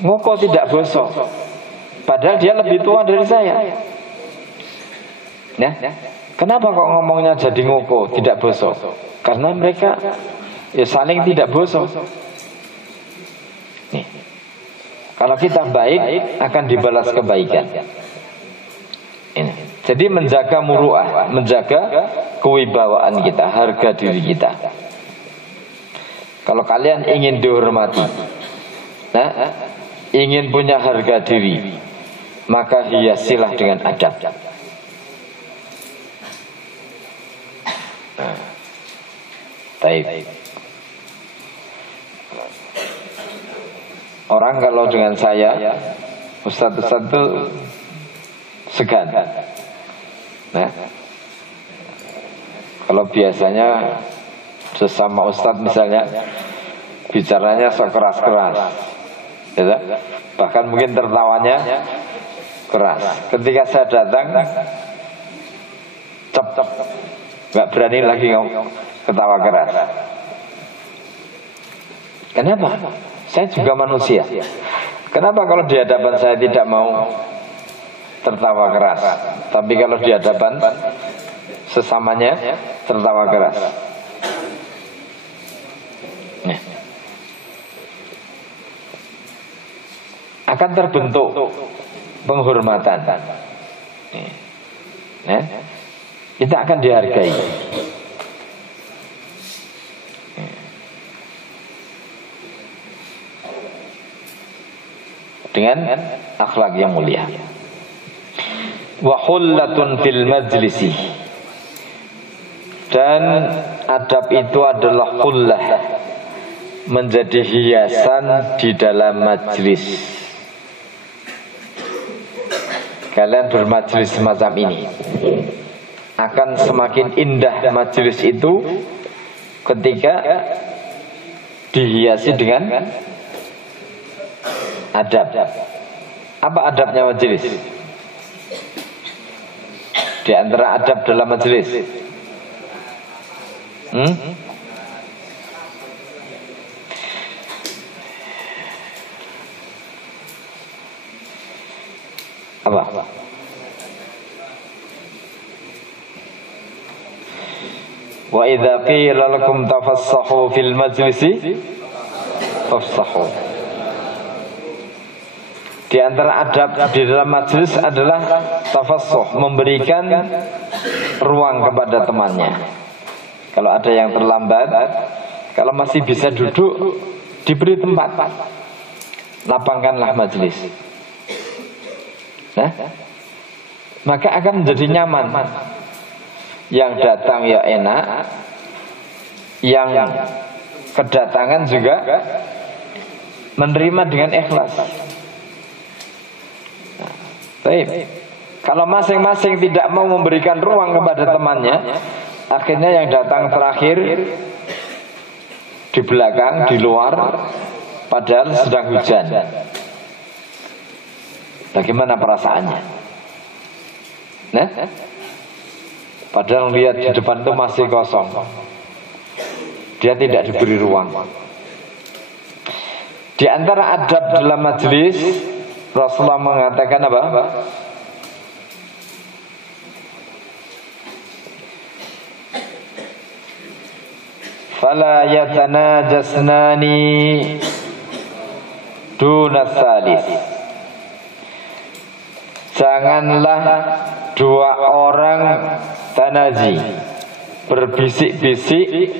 ngoko tidak bosok. Padahal dia lebih tua dari saya. Ya, kenapa kok ngomongnya jadi ngoko tidak bosok? Karena mereka ya saling tidak bosok. Nih, kalau kita baik akan dibalas kebaikan. Ini. Jadi menjaga muruah, menjaga kewibawaan kita, harga diri kita. Kalau kalian ingin dihormati, nah, ingin punya harga diri, maka hiasilah dengan adab. Nah, baik. Orang kalau dengan saya, ustadz-ustadz itu segan. Nah, kalau biasanya sesama ustadz misalnya bicaranya sekeras-keras, ya, bahkan mungkin tertawanya keras. Ketika saya datang, cep, nggak berani lagi ketawa keras. Kenapa? Saya juga manusia. Kenapa kalau di hadapan saya tidak mau tertawa keras, tapi kalau di hadapan sesamanya tertawa keras? Nah, akan terbentuk penghormatan. Nah, kita akan dihargai. Dengan akhlak yang mulia. Wa khullatun fil majlisi, dan adab itu adalah khullah, menjadi hiasan di dalam majlis. Kalian bermajlis semacam ini, akan semakin indah majlis itu ketika dihiasi dengan adab. Apa adabnya majlis? Di antara adab dalam majelis, apa? Wa idza qila lakum tafassahu fil majlisi fafsahu. Di antara adab di dalam majelis adalah tafassuh, memberikan ruang kepada temannya. Kalau ada yang terlambat, kalau masih bisa duduk, diberi tempat, lapangkanlah majelis. Nah, maka akan menjadi nyaman. Yang datang ya enak, yang kedatangan juga menerima dengan ikhlas. Baik. Kalau masing-masing tidak mau memberikan ruang kepada temannya, akhirnya yang datang terakhir di belakang, di luar, padahal sedang hujan. Bagaimana perasaannya? Nah, padahal lihat di depan itu masih kosong, dia tidak diberi ruang. Di antara adab dalam majelis, Rasulullah mengatakan apa? Fala yatanajasnani duna salis. Janganlah dua orang tanaji, berbisik-bisik,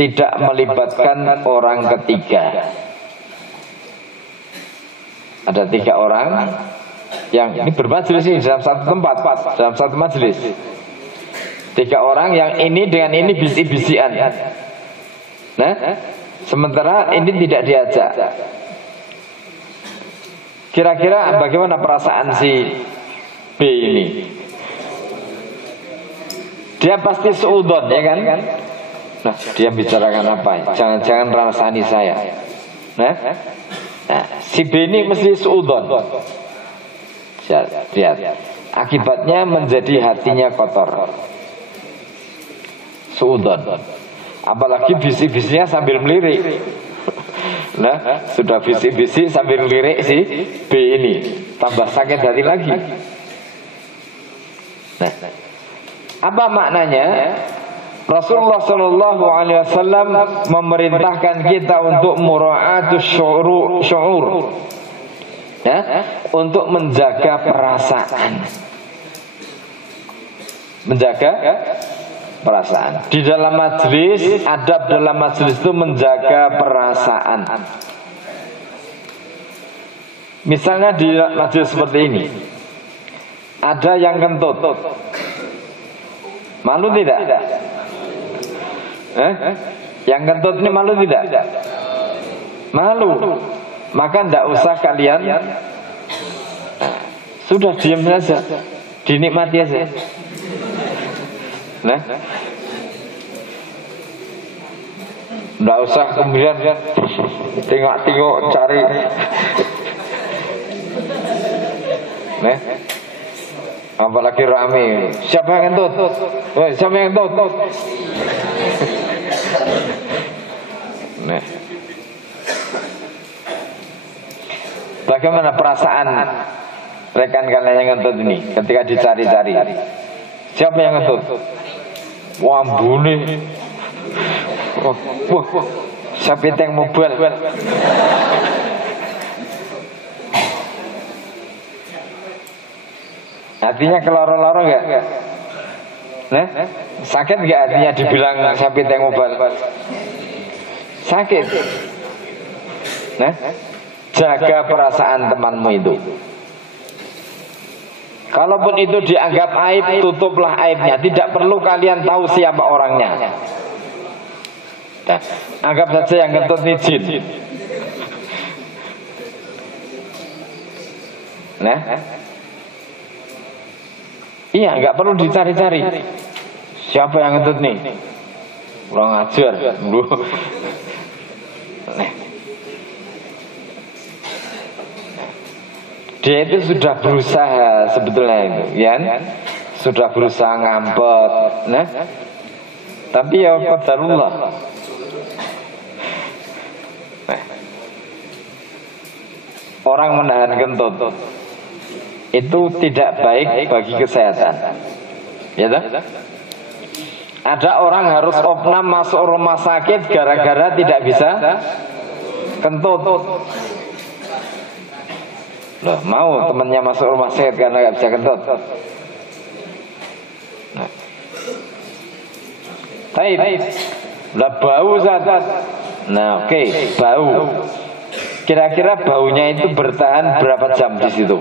tidak melibatkan orang ketiga. Ada 3 orang yang ini bermajelis ini dalam satu tempat, dalam satu majelis. 3 orang yang ini dengan ini bisik-bisikan. Nah, sementara ini tidak diajak. Kira-kira bagaimana perasaan si B ini? Dia pasti seudon, ya kan? Nah, dia bicarakan apa? Jangan-jangan rasani saya. Nah, si B ini mesti seudon. Lihat, Akibatnya menjadi hatinya kotor, suudzon. Apalagi bisik-bisiknya sambil melirik. Nah, sudah bisik-bisik sambil lirik si B ini, tambah sakit hati lagi. Nah, apa maknanya? Rasulullah Shallallahu Alaihi Wasallam memerintahkan kita untuk mura'atus syu'ur, ya, untuk menjaga perasaan, menjaga perasaan. Di dalam majelis, adab dalam majelis itu menjaga perasaan. Misalnya di majelis seperti ini, ada yang kentut, malu tidak? Yang kentut ini malu tidak? Malu. Maka tidak usah kalian, sudah diam saja, dinikmati aja. Nah, tidak usah kemudian tengok-tengok cari. Nah, apalagi rame. Siapa yang kentut? Siapa yang kentut? Nah, bagaimana perasaan rekan kalian yang kentut ini ketika dicari-cari? Siapa yang kentut? Wah, ambune. Wah, siapa yang mobil? Artinya keloro-loro enggak? Nah, sakit enggak artinya dibilang siapa yang mobil? Sakit. Nah, jaga perasaan temanmu itu. Kalaupun itu dianggap aib, tutuplah aibnya. Tidak perlu kalian tahu siapa orangnya. Nah, anggap saja yang kentut ini jin. Nah, iya, nggak perlu dicari-cari. Siapa yang kentut nih? Kurang ajar. Nah, dia itu sudah berusaha sebetulnya itu, ya, sudah berusaha ngampet. Nah, tapi ya qadarullah. Nah, orang menahan kentut itu tidak baik bagi kesehatan, ya toh? Ada orang harus opnam masuk rumah sakit gara-gara tidak bisa kentut. Loh, mau temannya masuk rumah sakit karena nggak bisa kentut. Nah, baik, lah bau saja. Nah, oke, bau. Kira-kira baunya itu bertahan berapa jam di situ?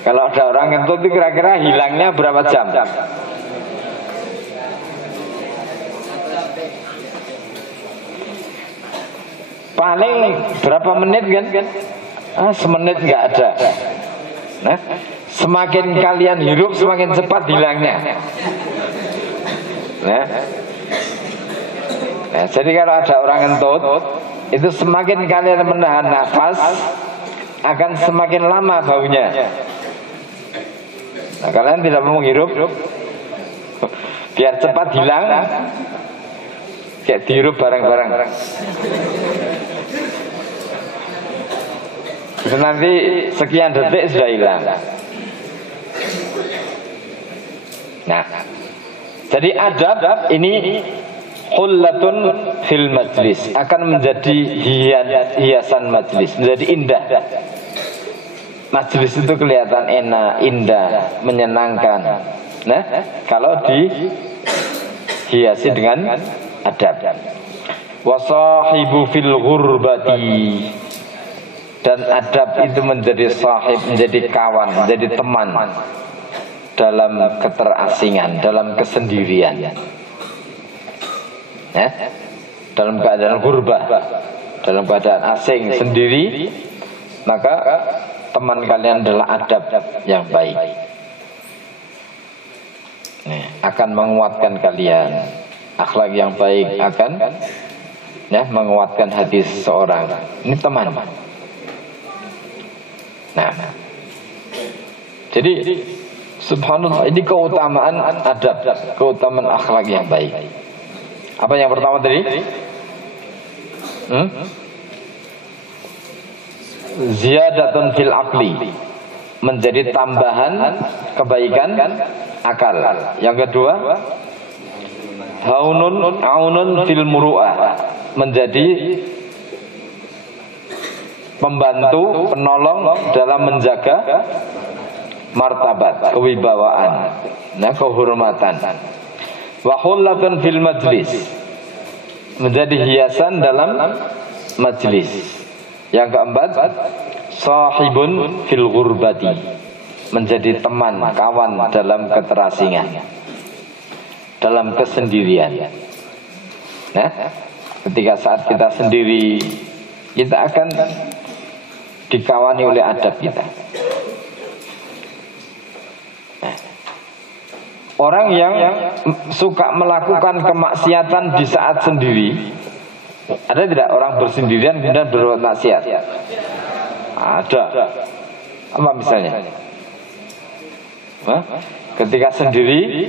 Kalau ada orang kentut itu kira-kira hilangnya berapa jam? Paling berapa menit kan? Semenit nggak ada. Nah, semakin kalian hirup semakin cepat hilangnya. Nah, jadi kalau ada orang kentut, itu semakin kalian menahan nafas, akan semakin lama baunya. Nah, kalian tidak mau menghirup, biar cepat hilang, kayak dihirup bareng-bareng. Itu nanti sekian detik sudah hilang. Nah, jadi adab ini hullatun fil majlis, akan menjadi hiasan majlis, menjadi indah. Majlis itu kelihatan enak, indah, menyenangkan. Nah, kalau dihiasi dengan adab. Wasahibu fil ghurbati, dan adab itu menjadi sahib, menjadi kawan, menjadi teman dalam keterasingan, dalam kesendirian. Dalam keadaan gurbah, dalam keadaan asing, sendiri, maka teman kalian adalah adab yang baik. Akan menguatkan kalian. Akhlak yang baik akan menguatkan hati seseorang. Ini teman. Nah, jadi subhanallah, ini keutamaan adab, keutamaan akhlak yang baik. Apa yang pertama tadi? Ziyadatun fil aqli, menjadi tambahan kebaikan akal. Yang kedua, aunun fil muru'ah, menjadi pembantu, penolong dalam menjaga martabat, kewibawaan, kehormatan. Wa hullatun fil majlis, menjadi hiasan dalam majlis. Yang keempat, sahibun fil ghurbati, menjadi teman, kawan dalam keterasingan, dalam kesendirian. Nah, ketika saat kita sendiri, kita akan dikawani oleh adab kita. Nah, orang yang suka melakukan kemaksiatan di saat sendiri, ada tidak orang bersendirian kemudian berbuat maksiat? Ada. Apa misalnya? Ketika sendiri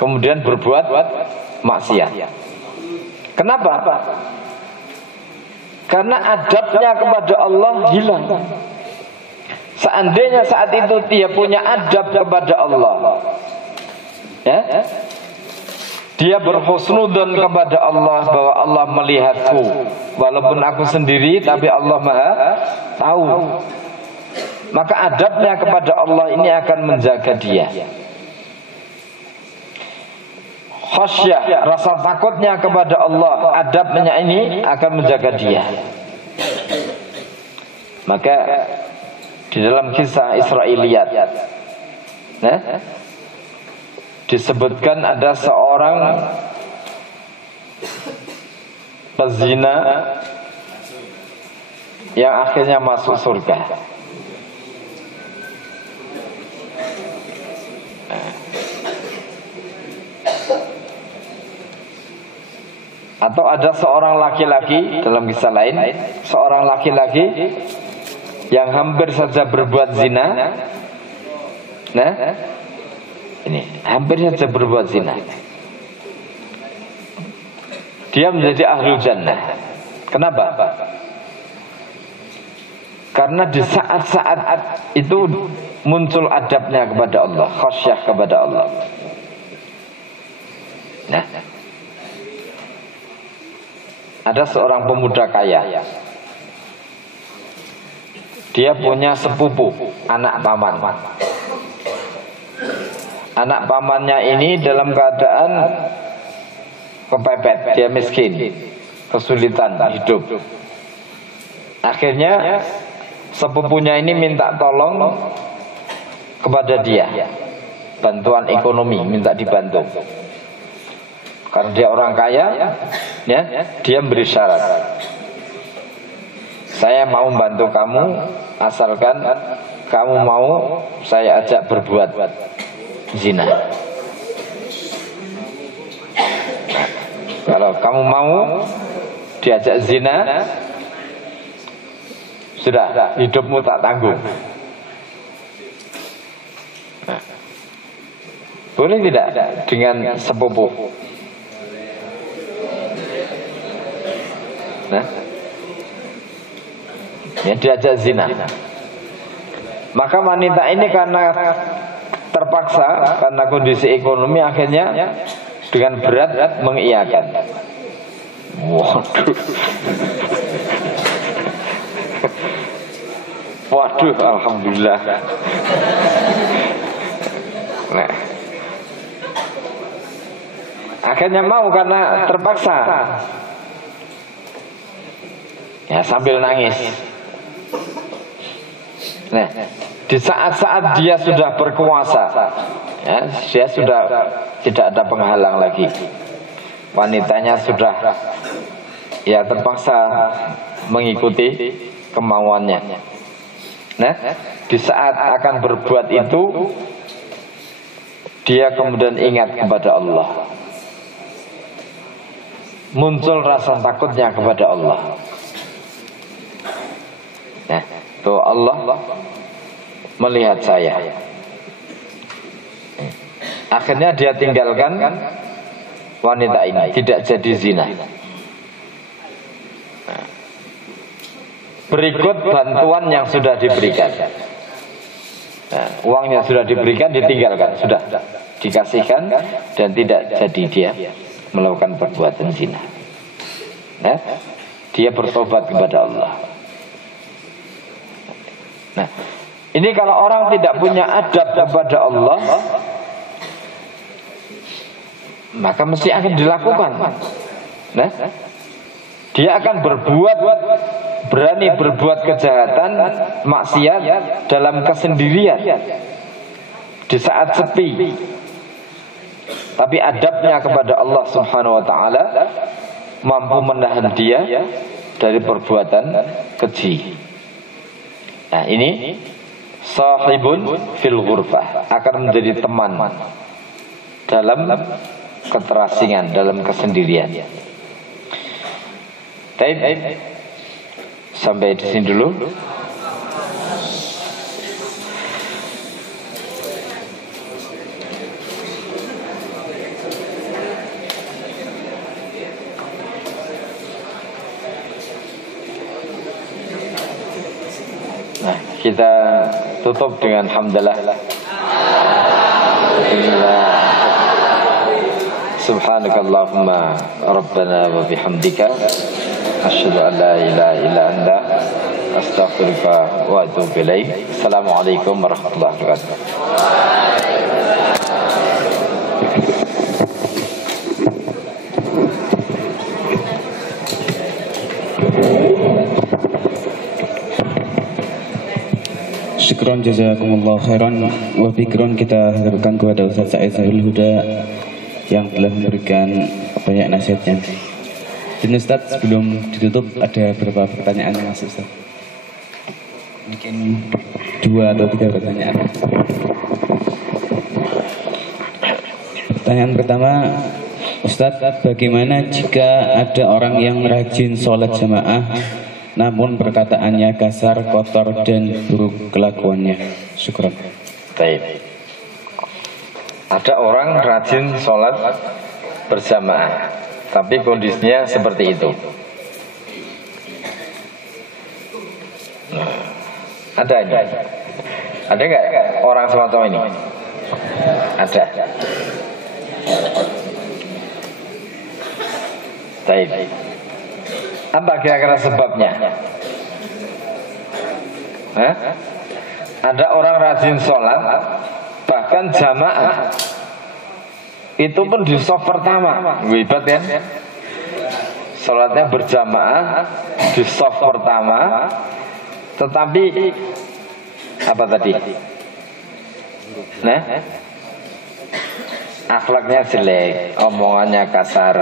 kemudian berbuat maksiat. Kenapa? Karena adabnya kepada Allah hilang. Seandainya saat itu dia punya adab kepada Allah, ya, dia berhusnudzon kepada Allah bahwa Allah melihatku, walaupun aku sendiri tapi Allah Maha tahu. Maka adabnya kepada Allah ini akan menjaga dia. Khasyah, rasa takutnya kepada Allah, adabnya ini akan menjaga dia. Maka di dalam kisah Israiliyat, disebutkan ada seorang pezina yang akhirnya masuk surga. Atau ada seorang laki-laki, dalam kisah lain, seorang laki-laki yang hampir saja berbuat zina. Nah, ini hampir saja berbuat zina. Dia menjadi ahlul jannah. Kenapa? Karena di saat-saat itu muncul adabnya kepada Allah, khasyah kepada Allah. Nah, ada seorang pemuda kaya. Dia punya sepupu, anak paman. Anak pamannya ini dalam keadaan kepepet, dia miskin, kesulitan hidup. Akhirnya sepupunya ini minta tolong kepada dia, bantuan ekonomi, minta dibantu. Karena dia orang kaya, ya, dia beri syarat. Saya mau bantu kamu, asalkan kamu mau saya ajak berbuat zina. Kalau kamu mau diajak zina, sudah, hidupmu tak tanggung. Boleh tidak dengan sepupu? Nah, ya, diajak zina. Maka wanita ini karena terpaksa, karena kondisi ekonomi, akhirnya dengan berat mengiyakan. Waduh. Waduh, alhamdulillah. Nah, akhirnya mau karena terpaksa. Ya, sambil nangis. Nah, di saat-saat dia sudah berkuasa, ya, dia sudah tidak ada penghalang lagi. Wanitanya sudah, ya, terpaksa mengikuti kemauannya. Nah, di saat akan berbuat itu, dia kemudian ingat kepada Allah. Muncul rasa takutnya kepada Allah. Nah, tuh Allah melihat saya. Akhirnya dia tinggalkan wanita ini, tidak jadi zina. Berikut bantuan yang sudah diberikan. Uangnya sudah diberikan, ditinggalkan, sudah dikasihkan, dan tidak jadi dia melakukan perbuatan zina. Dia bertobat kepada Allah. Nah, ini kalau orang tidak punya adab kepada Allah, maka mesti akan dilakukan. Nah, dia akan berani berbuat kejahatan, maksiat dalam kesendirian, di saat sepi. Tapi adabnya kepada Allah Subhanahu wa taala mampu menahan dia dari perbuatan keji. Nah, ini sahibun fil ghurfah, akan menjadi teman dalam keterasingan, dalam kesendirian. Baik, sampai di sini dulu. Nah, kita tutup dengan hamdalah. Subhanakallahumma rabbana wa bihamdika asyhadu an la ilaha illa anta astaghfiruka wa atubu ilaik. Assalamualaikum warahmatullahi wabarakatuh. Syukron jazakumullah khairan wa fikron. Kita haturkan kepada Ustaz Sa'id Zahil Huda yang telah memberikan banyak nasihatnya. Dan Ustaz, sebelum ditutup ada beberapa pertanyaan yang masuk, Ustaz. Mungkin 2 atau 3 pertanyaan. Pertanyaan pertama, Ustaz, bagaimana jika ada orang yang rajin sholat jamaah namun perkataannya kasar, kotor, dan buruk kelakuannya? Syukran. Baik. Ada orang rajin sholat berjamaah, tapi kondisinya seperti itu. Ada ini? Ada nggak orang semacam ini? Ada. Baik. Apa kira-kira sebabnya? Ada orang rajin sholat, bahkan jamaah, itu pun di shaf pertama. Hebat kan? Sholatnya berjamaah di shaf pertama, tetapi apa tadi? Nah, akhlaknya jelek, omongannya kasar.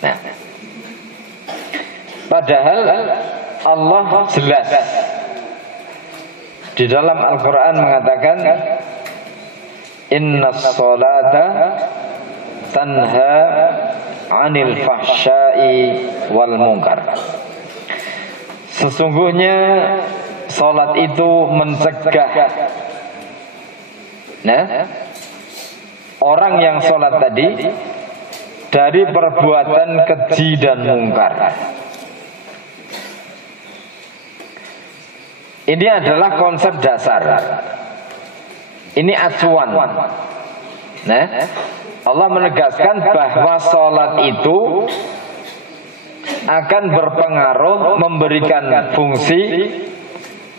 Nah, padahal Allah jelas di dalam Al-Quran mengatakan, Inna sholata tanha anil fahsyai wal munkar. Sesungguhnya sholat itu mencegah. Nah, orang yang sholat tadi dari perbuatan keji dan mungkar. Ini adalah konsep dasar. Ini acuan. Nah, Allah menegaskan bahwa sholat itu akan berpengaruh, memberikan fungsi,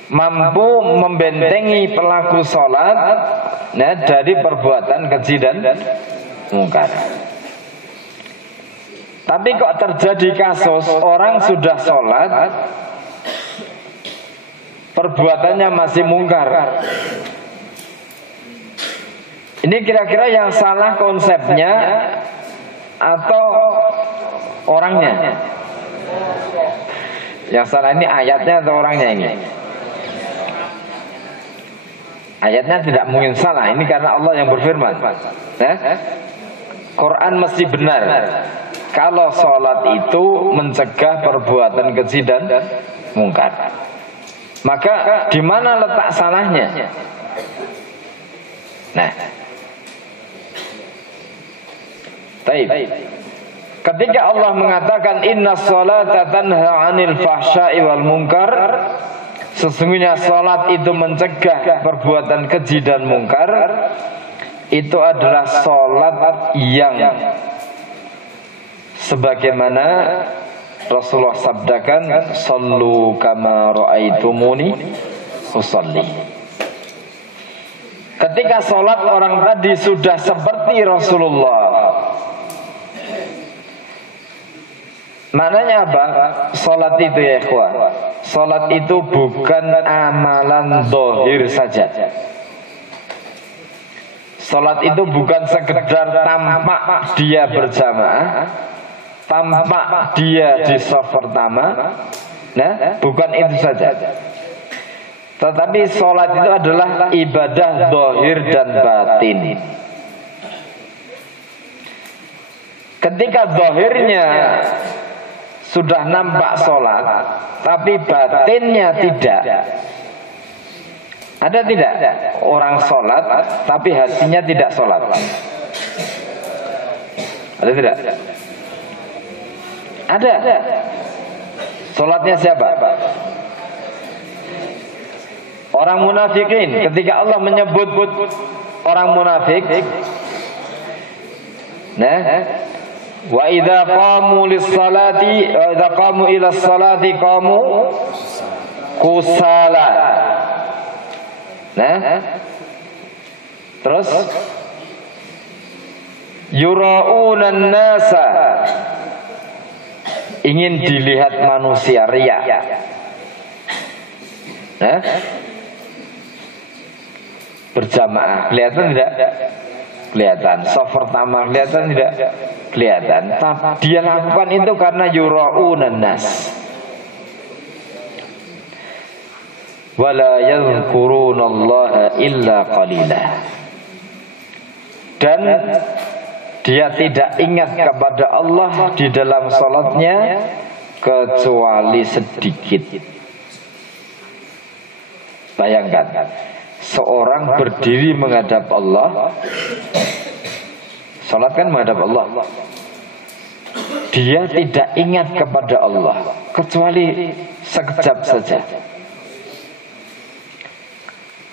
mampu membentengi pelaku sholat dari perbuatan keji dan mungkar. Tapi kok terjadi kasus orang sudah sholat, perbuatannya masih mungkar. Ini kira-kira yang salah konsepnya atau orangnya? Yang salah ini ayatnya atau orangnya ini? Ayatnya tidak mungkin salah, ini karena Allah yang berfirman. Quran mesti benar kalau sholat itu mencegah perbuatan keji dan mungkar. Maka di mana letak salahnya? Nah, baik. Ketika Allah mengatakan inna sholata tanha 'anil fahsya'i wal munkar, sesungguhnya salat itu mencegah perbuatan keji dan mungkar, itu adalah salat yang sebagaimana Rasulullah sabdakan, sallu kama ra'aitumuni usalli. Ketika salat orang tadi sudah seperti Rasulullah, maknanya apa? Salat itu ya ikhwah, salat itu bukan amalan zahir saja. Salat itu bukan sekedar tampak dia berjamaah, tampak dia di shaf pertama. Nah, bukan itu saja. Tetapi salat itu adalah ibadah zahir dan batin. Ketika zahirnya sudah nampak sholat, tapi batinnya tidak. Ada tidak orang sholat, tapi hatinya tidak sholat? Ada tidak? Ada. Sholatnya siapa? Orang munafikin. Ketika Allah menyebut orang munafik, nah, wa idza qamu lis-salati wa idza qamu ila salati qamu kusala. Nah, terus yura'una an-nasa, ingin dilihat manusia, riya. Nah, berjamaah kelihatan tidak? Kelihatan. Shaf pertama kelihatan tidak? Kelihatan. Tapi dia lakukan itu karena yura'unan nas, wala yadhkurunallaha illa qalila, dan dia tidak ingat kepada Allah di dalam salatnya kecuali sedikit. Bayangkan, seorang berdiri menghadap Allah, salat kan menghadap Allah, dia tidak ingat kepada Allah kecuali sekejap saja.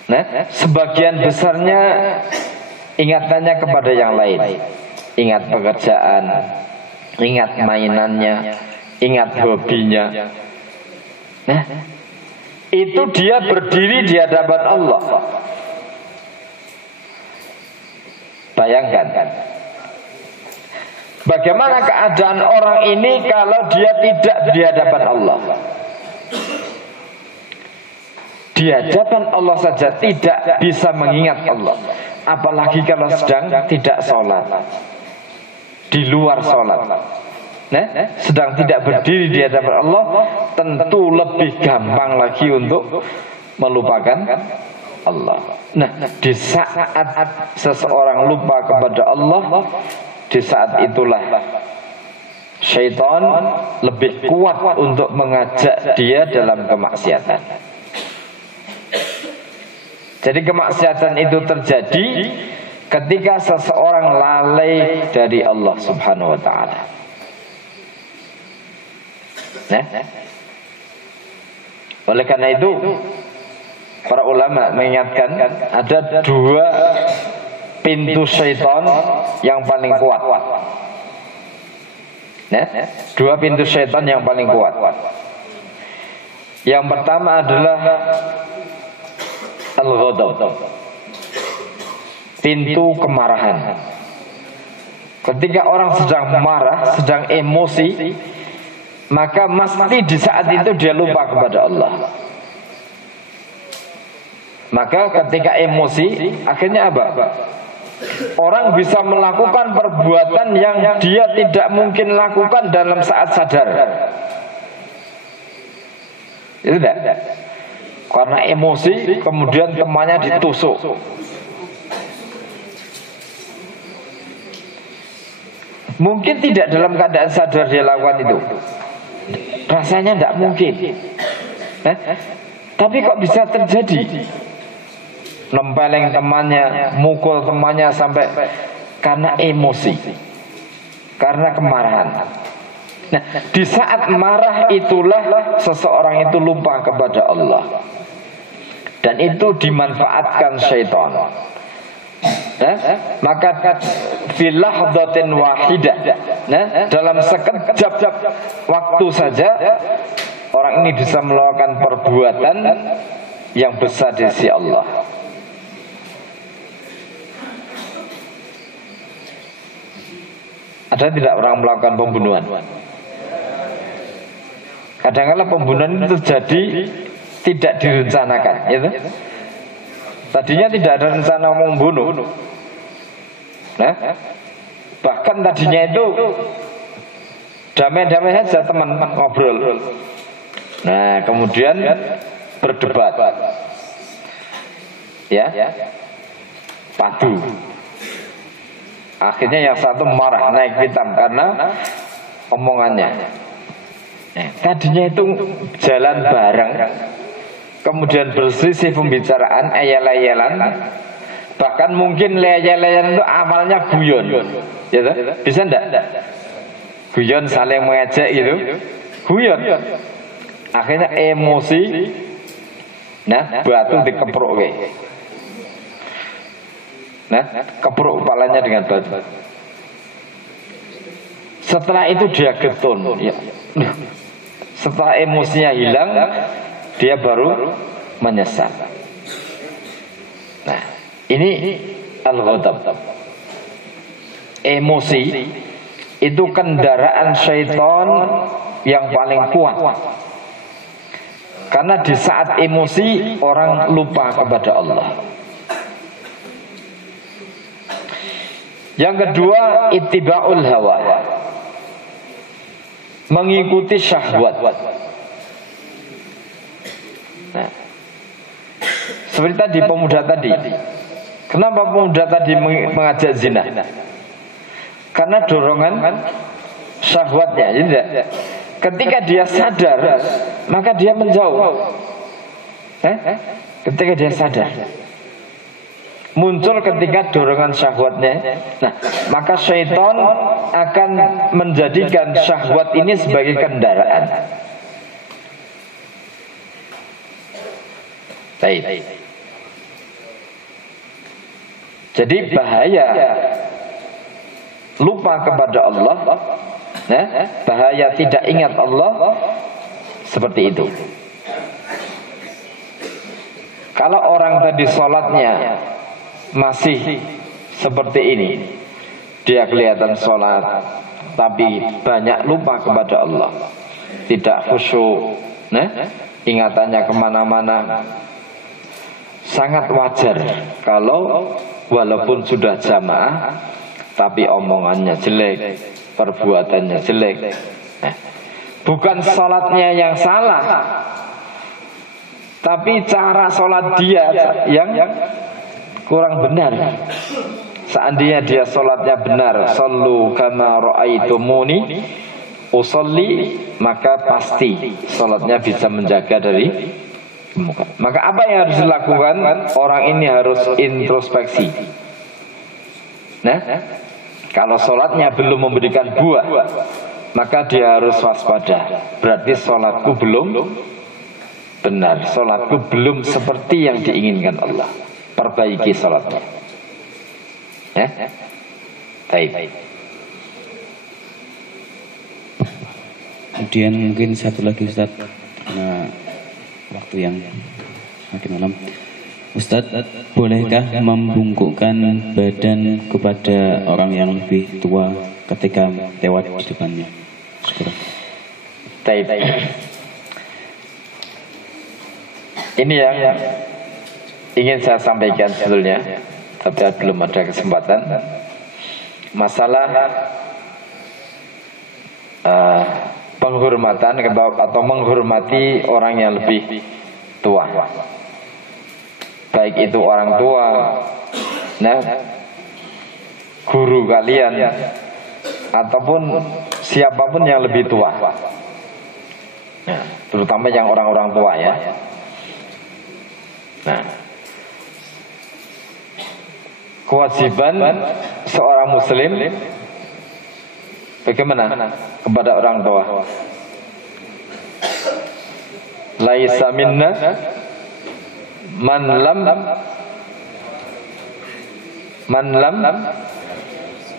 Nah, sebagian besarnya ingatannya kepada yang lain. Ingat pekerjaan, ingat mainannya, ingat hobinya. Nah, itu dia berdiri di hadapan Allah. Bayangkan, bagaimana keadaan orang ini kalau dia tidak di hadapan Allah? Di hadapan Allah saja tidak bisa mengingat Allah, apalagi kalau sedang tidak sholat, di luar sholat. Nah, sedang tidak berdiri di hadapan Allah, tentu lebih gampang lagi untuk melupakan Allah. Nah, di saat seseorang lupa kepada Allah, di saat itulah syaitan lebih kuat untuk mengajak dia dalam kemaksiatan. Jadi kemaksiatan itu terjadi ketika seseorang lalai dari Allah Subhanahu wa ta'ala. Nah, oleh karena itu para ulama mengingatkan ada dua pintu syaitan yang paling kuat. Nah, dua pintu syaitan yang paling kuat. Yang pertama adalah al-ghadab, pintu kemarahan. Ketika orang sedang marah, sedang emosi, maka mesti di saat itu dia lupa kepada Allah. Maka ketika emosi, akhirnya apa? Orang bisa melakukan perbuatan yang dia tidak mungkin lakukan dalam saat sadar. Itu tidak? Karena emosi, kemudian temannya ditusuk. Mungkin tidak dalam keadaan sadar dia lakukan itu. Rasanya tidak mungkin. Tapi kok bisa terjadi? Nempeleng temannya, mukul temannya sampai karena emosi, karena kemarahan. Nah, di saat marah itulah seseorang itu lupa kepada Allah. Dan itu dimanfaatkan syaitan. Maka fil lahdatin wahidah, dalam sekejap waktu saja orang ini bisa melakukan perbuatan yang besar di sisi Allah. Ada tidak orang melakukan pembunuhan? Kadang-kadang pembunuhan itu terjadi tidak direncanakan, gitu. Tadinya tidak ada rencana membunuh. Nah, bahkan tadinya itu damai-damai saja, teman ngobrol. Nah, kemudian berdebat, ya, padu. Akhirnya yang satu marah, naik pitam karena omongannya. Tadinya itu jalan bareng, kemudian berselisih pembicaraan, ayel-ayelan, bahkan mungkin ayel-ayelan itu awalnya guyon, gitu. Bisa enggak? Guyon saling mengejek itu, guyon. Akhirnya emosi, nah batu dikepruk, nah kepruk kepalanya dengan batu. Setelah itu dia getun, ya. Setelah emosinya hilang, dia baru menyesal. Nah, ini al-ghadab. Emosi itu kendaraan syaitan yang paling kuat. Karena di saat emosi orang lupa kepada Allah. Yang kedua, ittiba'ul hawa, mengikuti syahwat. Nah, seperti tadi pemuda tadi. Kenapa pemuda tadi mengajak zina? Karena dorongan syahwatnya. Jadi, ketika dia sadar, maka dia menjauh. Ketika dia sadar, muncul ketika dorongan syahwatnya. Nah, maka syaitan akan menjadikan syahwat ini sebagai kendaraan. Baik. Jadi bahaya lupa kepada Allah, bahaya tidak ingat Allah seperti itu. Kalau orang tadi sholatnya masih seperti ini, dia kelihatan sholat tapi banyak lupa kepada Allah, tidak khusyuk, ingatannya kemana-mana, sangat wajar kalau walaupun sudah jamaah tapi omongannya jelek, perbuatannya jelek. Bukan sholatnya yang salah, tapi cara sholat dia yang kurang benar. Seandainya dia sholatnya benar, sallu kama ra'aitumuni usolli, maka pasti sholatnya bisa menjaga dari muka. Maka apa yang harus dilakukan? Orang ini harus introspeksi. Nah, kalau sholatnya belum memberikan buah, maka dia harus waspada. Berarti sholatku belum benar, sholatku belum seperti yang diinginkan Allah. Perbaiki sholatnya. Baik. Kemudian mungkin satu lagi Ustaz, karena waktu yang makin malam. Ustaz, bolehkah membungkukkan badan kepada orang yang lebih tua ketika lewat di depannya? Baik. Ini yang ingin saya sampaikan sebetulnya, tapi belum ada kesempatan. Masalah penghormatan atau menghormati orang yang lebih tua, baik itu orang tua, guru kalian, ataupun siapapun yang lebih tua, terutama yang orang-orang tua, ya. Nah, kewajiban seorang muslim bagaimana kepada orang tua? Laisa minna man lam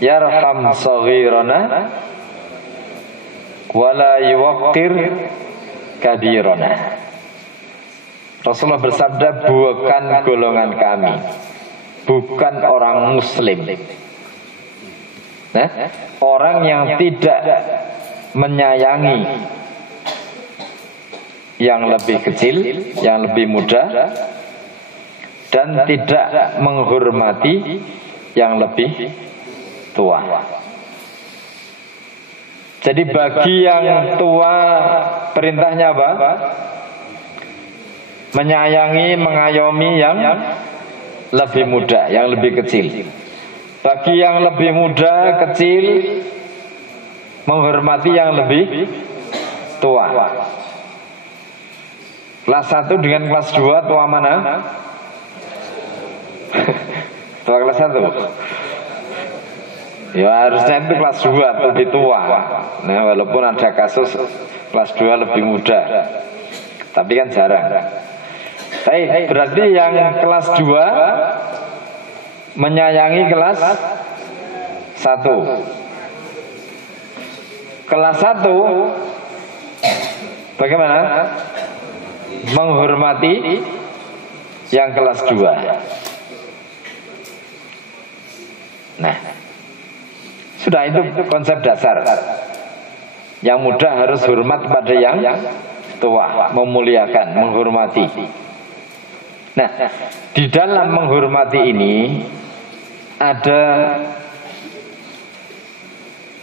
yarham saghirana wala yuwaqqir kabirana. Rasulullah bersabda, bukan golongan kami, bukan orang muslim. Nah, orang yang tidak menyayangi yang lebih kecil, yang lebih muda, dan tidak menghormati yang lebih tua. Jadi bagi yang tua perintahnya apa? Menyayangi, mengayomi yang lebih muda, yang lebih kecil. Bagi yang lebih muda, kecil, menghormati yang lebih tua. Kelas 1 dengan kelas 2 tua mana? Tua kelas 1. Ya harusnya itu kelas 2 lebih tua. Nah, walaupun ada kasus kelas 2 lebih muda, tapi kan jarang. Baik, berarti yang kelas 2 menyayangi kelas 1. Kelas 1 bagaimana? Menghormati yang kelas 2. Nah, sudah itu konsep dasar. Yang muda harus hormat pada yang tua, memuliakan, menghormati. Nah, di dalam menghormati ini ada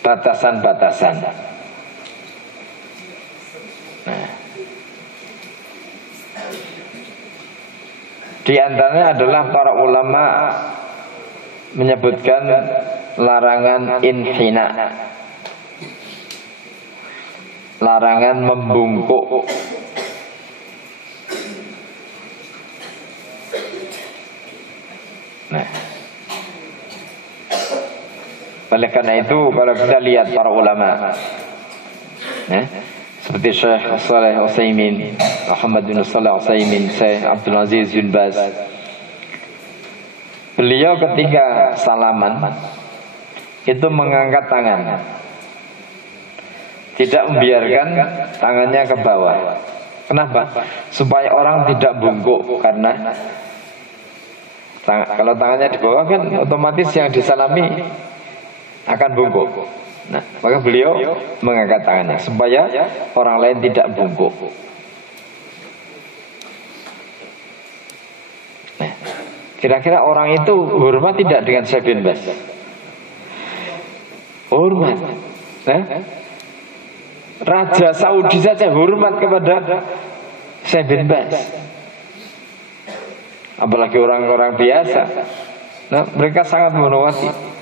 batasan-batasan. Nah, di antaranya adalah para ulama menyebutkan larangan inhina, larangan membungkuk. Nah, oleh karena itu kalau kita lihat para ulama, seperti Syekh Shalih Utsaimin, Muhammad bin Shalih Utsaimin, Syekh Abdul Aziz bin Baz, beliau ketika salaman itu mengangkat tangan, tidak membiarkan tangannya ke bawah. Kenapa? Supaya orang tidak bungkuk, karena kalau tangannya di bawah kan otomatis yang disalami akan bungkuk. Nah, maka beliau mengangkat tangannya supaya orang lain tidak bungkuk. Nah, kira-kira orang itu hormat tidak dengan Syekh bin Baz? Hormat. Nah, Raja Saudi saja hormat kepada Syekh bin Baz, apalagi orang-orang biasa. Nah, mereka sangat menghormati.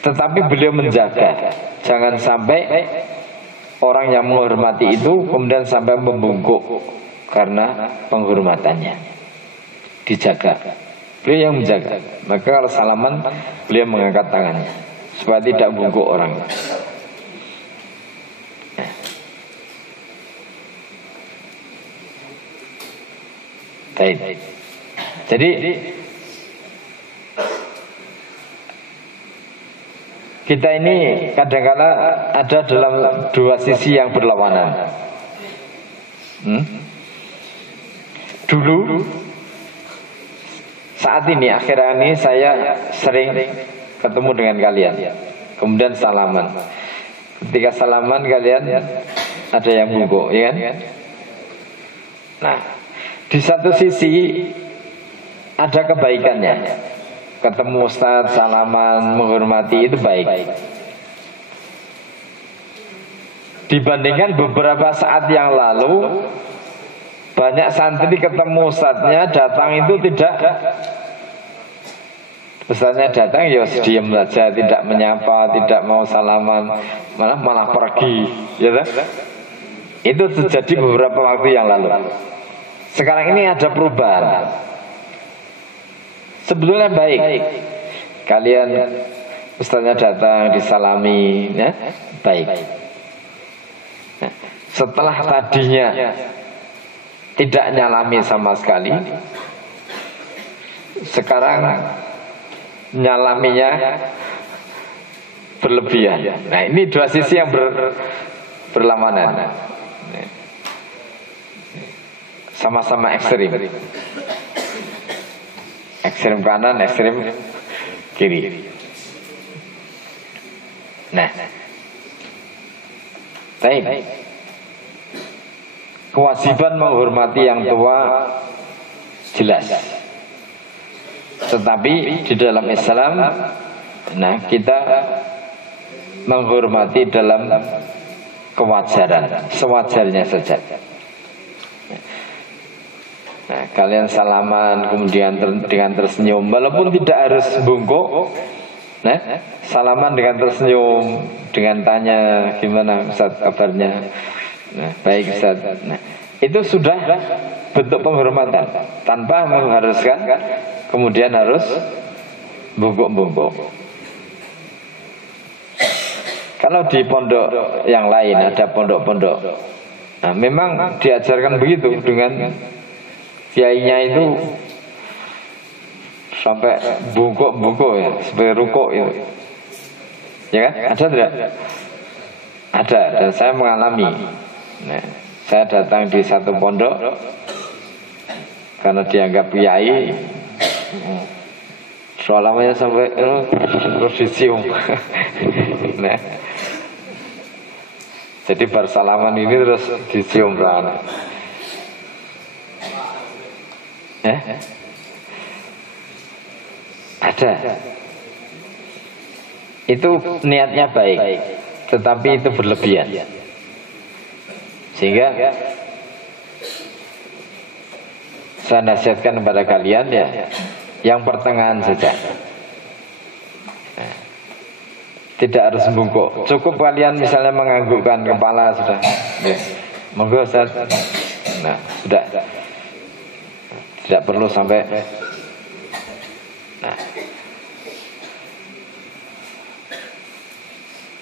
Tetapi beliau menjaga, jangan sampai orang yang menghormati itu kemudian sampai membungkuk karena penghormatannya. Dijaga, beliau yang menjaga. Maka kalau salaman beliau mengangkat tangannya supaya tidak bungkuk orang. Jadi kita ini kadang-kala ada dalam dua sisi yang berlawanan. Dulu, saat ini, akhir-akhir ini saya sering ketemu dengan kalian, kemudian salaman. Ketika salaman kalian ada yang bungkuk, ya kan? Nah, di satu sisi ada kebaikannya. Ketemu Ustaz, salaman, menghormati itu baik. Dibandingkan beberapa saat yang lalu, banyak santri ketemu Ustaznya, datang itu tidak, Ustaznya datang ya diam saja, tidak menyapa, tidak mau salaman, malah pergi, ya kan? Itu terjadi beberapa waktu yang lalu. Sekarang ini ada perubahan. Sebetulnya baik. Kalian ustaznya datang disalami, ya, baik. Nah, setelah tadinya tidak nyalami sama sekali, sekarang nyalaminya berlebihan. Nah, ini dua sisi yang berlawanan. Sama-sama ekstrim. Ekstrim kanan, ekstrim kiri. Nah, baik. Kewajiban menghormati yang tua jelas. Tetapi di dalam Islam, nah, kita menghormati dalam kewajaran, sewajarnya saja. Nah, kalian salaman kemudian dengan tersenyum, walaupun tidak harus bungkuk. Nah, salaman dengan tersenyum, dengan tanya gimana Ustaz kabarnya. Nah, baik Ustaz. Nah, itu sudah bentuk penghormatan tanpa mengharuskan kemudian harus bungkuk-bungkuk. Kalau di pondok yang lain ada pondok-pondok, nah, memang diajarkan begitu dengan kiainya itu sampai bungkuk-bungkuk ya, sebagai rukuk itu. Ya kan? Ada tidak? Ada, dan saya mengalami. Nah, saya datang di satu pondok karena dianggap kiai, salamannya sampai terus dicium. Nah, jadi bersalaman ini terus dicium tangan. Ada. Itu niatnya baik, tetapi itu berlebihan. Sehingga saya nasihatkan kepada kalian ya, yang pertengahan saja. Nah, tidak harus bungkuk. Cukup kalian misalnya menganggukkan kepala sudah. Ya. Monggo Ustaz. Nah, sudah. Tidak perlu sampai. Nah,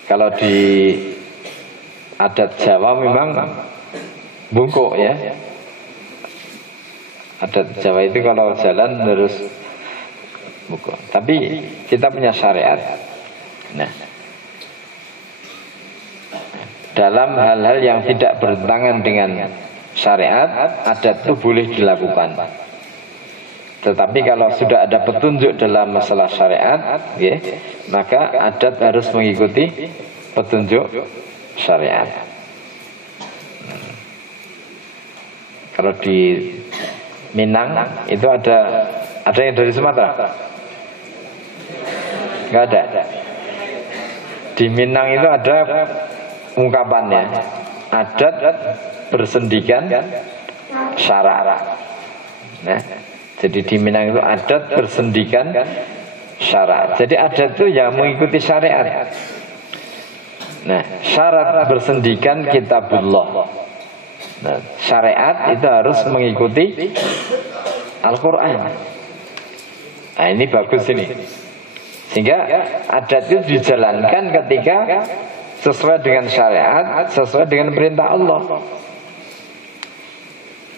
kalau di adat Jawa memang bungkuk ya. Adat Jawa itu kalau jalan harus bungkuk. Tapi kita punya syariat. Nah, dalam hal-hal yang tidak bertentangan dengan syariat, adat itu boleh dilakukan. Tetapi kalau sudah ada petunjuk dalam masalah syariat, ya, maka adat harus mengikuti petunjuk syariat. Kalau di Minang itu ada yang dari Sumatera? Enggak ada. Di Minang itu ada ungkapannya, adat bersendikan syara. Nah, jadi di Minang itu adat bersendikan syara. Jadi adat itu yang mengikuti syariat. Nah, syarat bersendikan kitabullah. Nah, syariat itu harus mengikuti Al-Quran. Nah, ini bagus ini. Sehingga adat itu dijalankan ketika sesuai dengan syariat, sesuai dengan perintah Allah.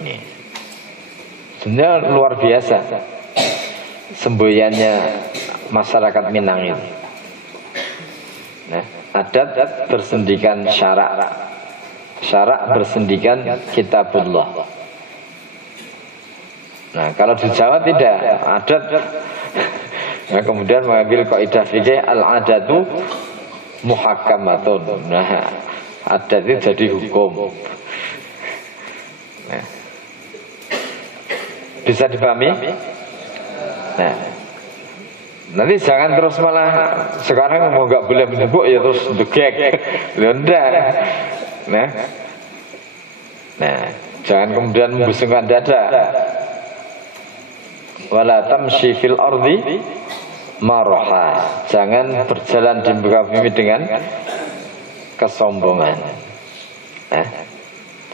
Ini sebenarnya luar biasa semboyannya masyarakat Minang ini. Nah, adat bersendikan syara, syara bersendikan kitabullah. Nah, kalau di Jawa tidak, adat. Nah, kemudian mengambil kaidah fikih al-adatu muhakkamatun. Nah, adat itu jadi hukum. Nah, bisa dipahami? Nah, nanti jangan terus malah sekarang mau nggak boleh menyebut ya terus degek, enggak. Nah, jangan kemudian membusungkan dada. Wala tamshi fil ardi maraha. Jangan berjalan di muka bumi dengan kesombongan. Nah,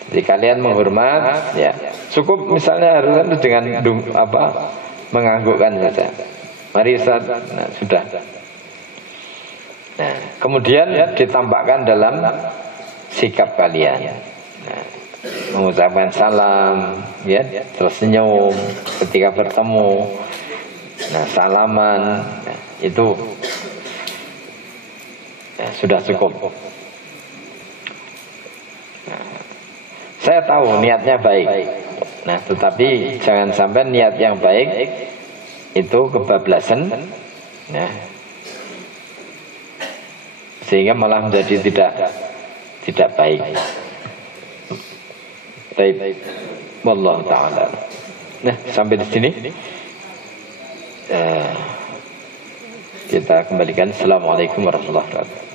Jadi kalian menghormat, ya cukup misalnya harusnya dengan menganggukkan saja. Mari Ustaz, nah, sudah. Nah, kemudian ditampakkan dalam sikap kalian. Nah, mengucapkan salam, ya, tersenyum ketika bertemu. Nah, salaman, nah, itu ya, sudah cukup. Saya tahu niatnya baik. Nah, tetapi jangan sampai niat yang baik itu kebablasan, nah, sehingga malah menjadi tidak baik. Baik, wallahu taala. Nah, sampai di sini kita kembalikan. Assalamualaikum warahmatullahi wabarakatuh.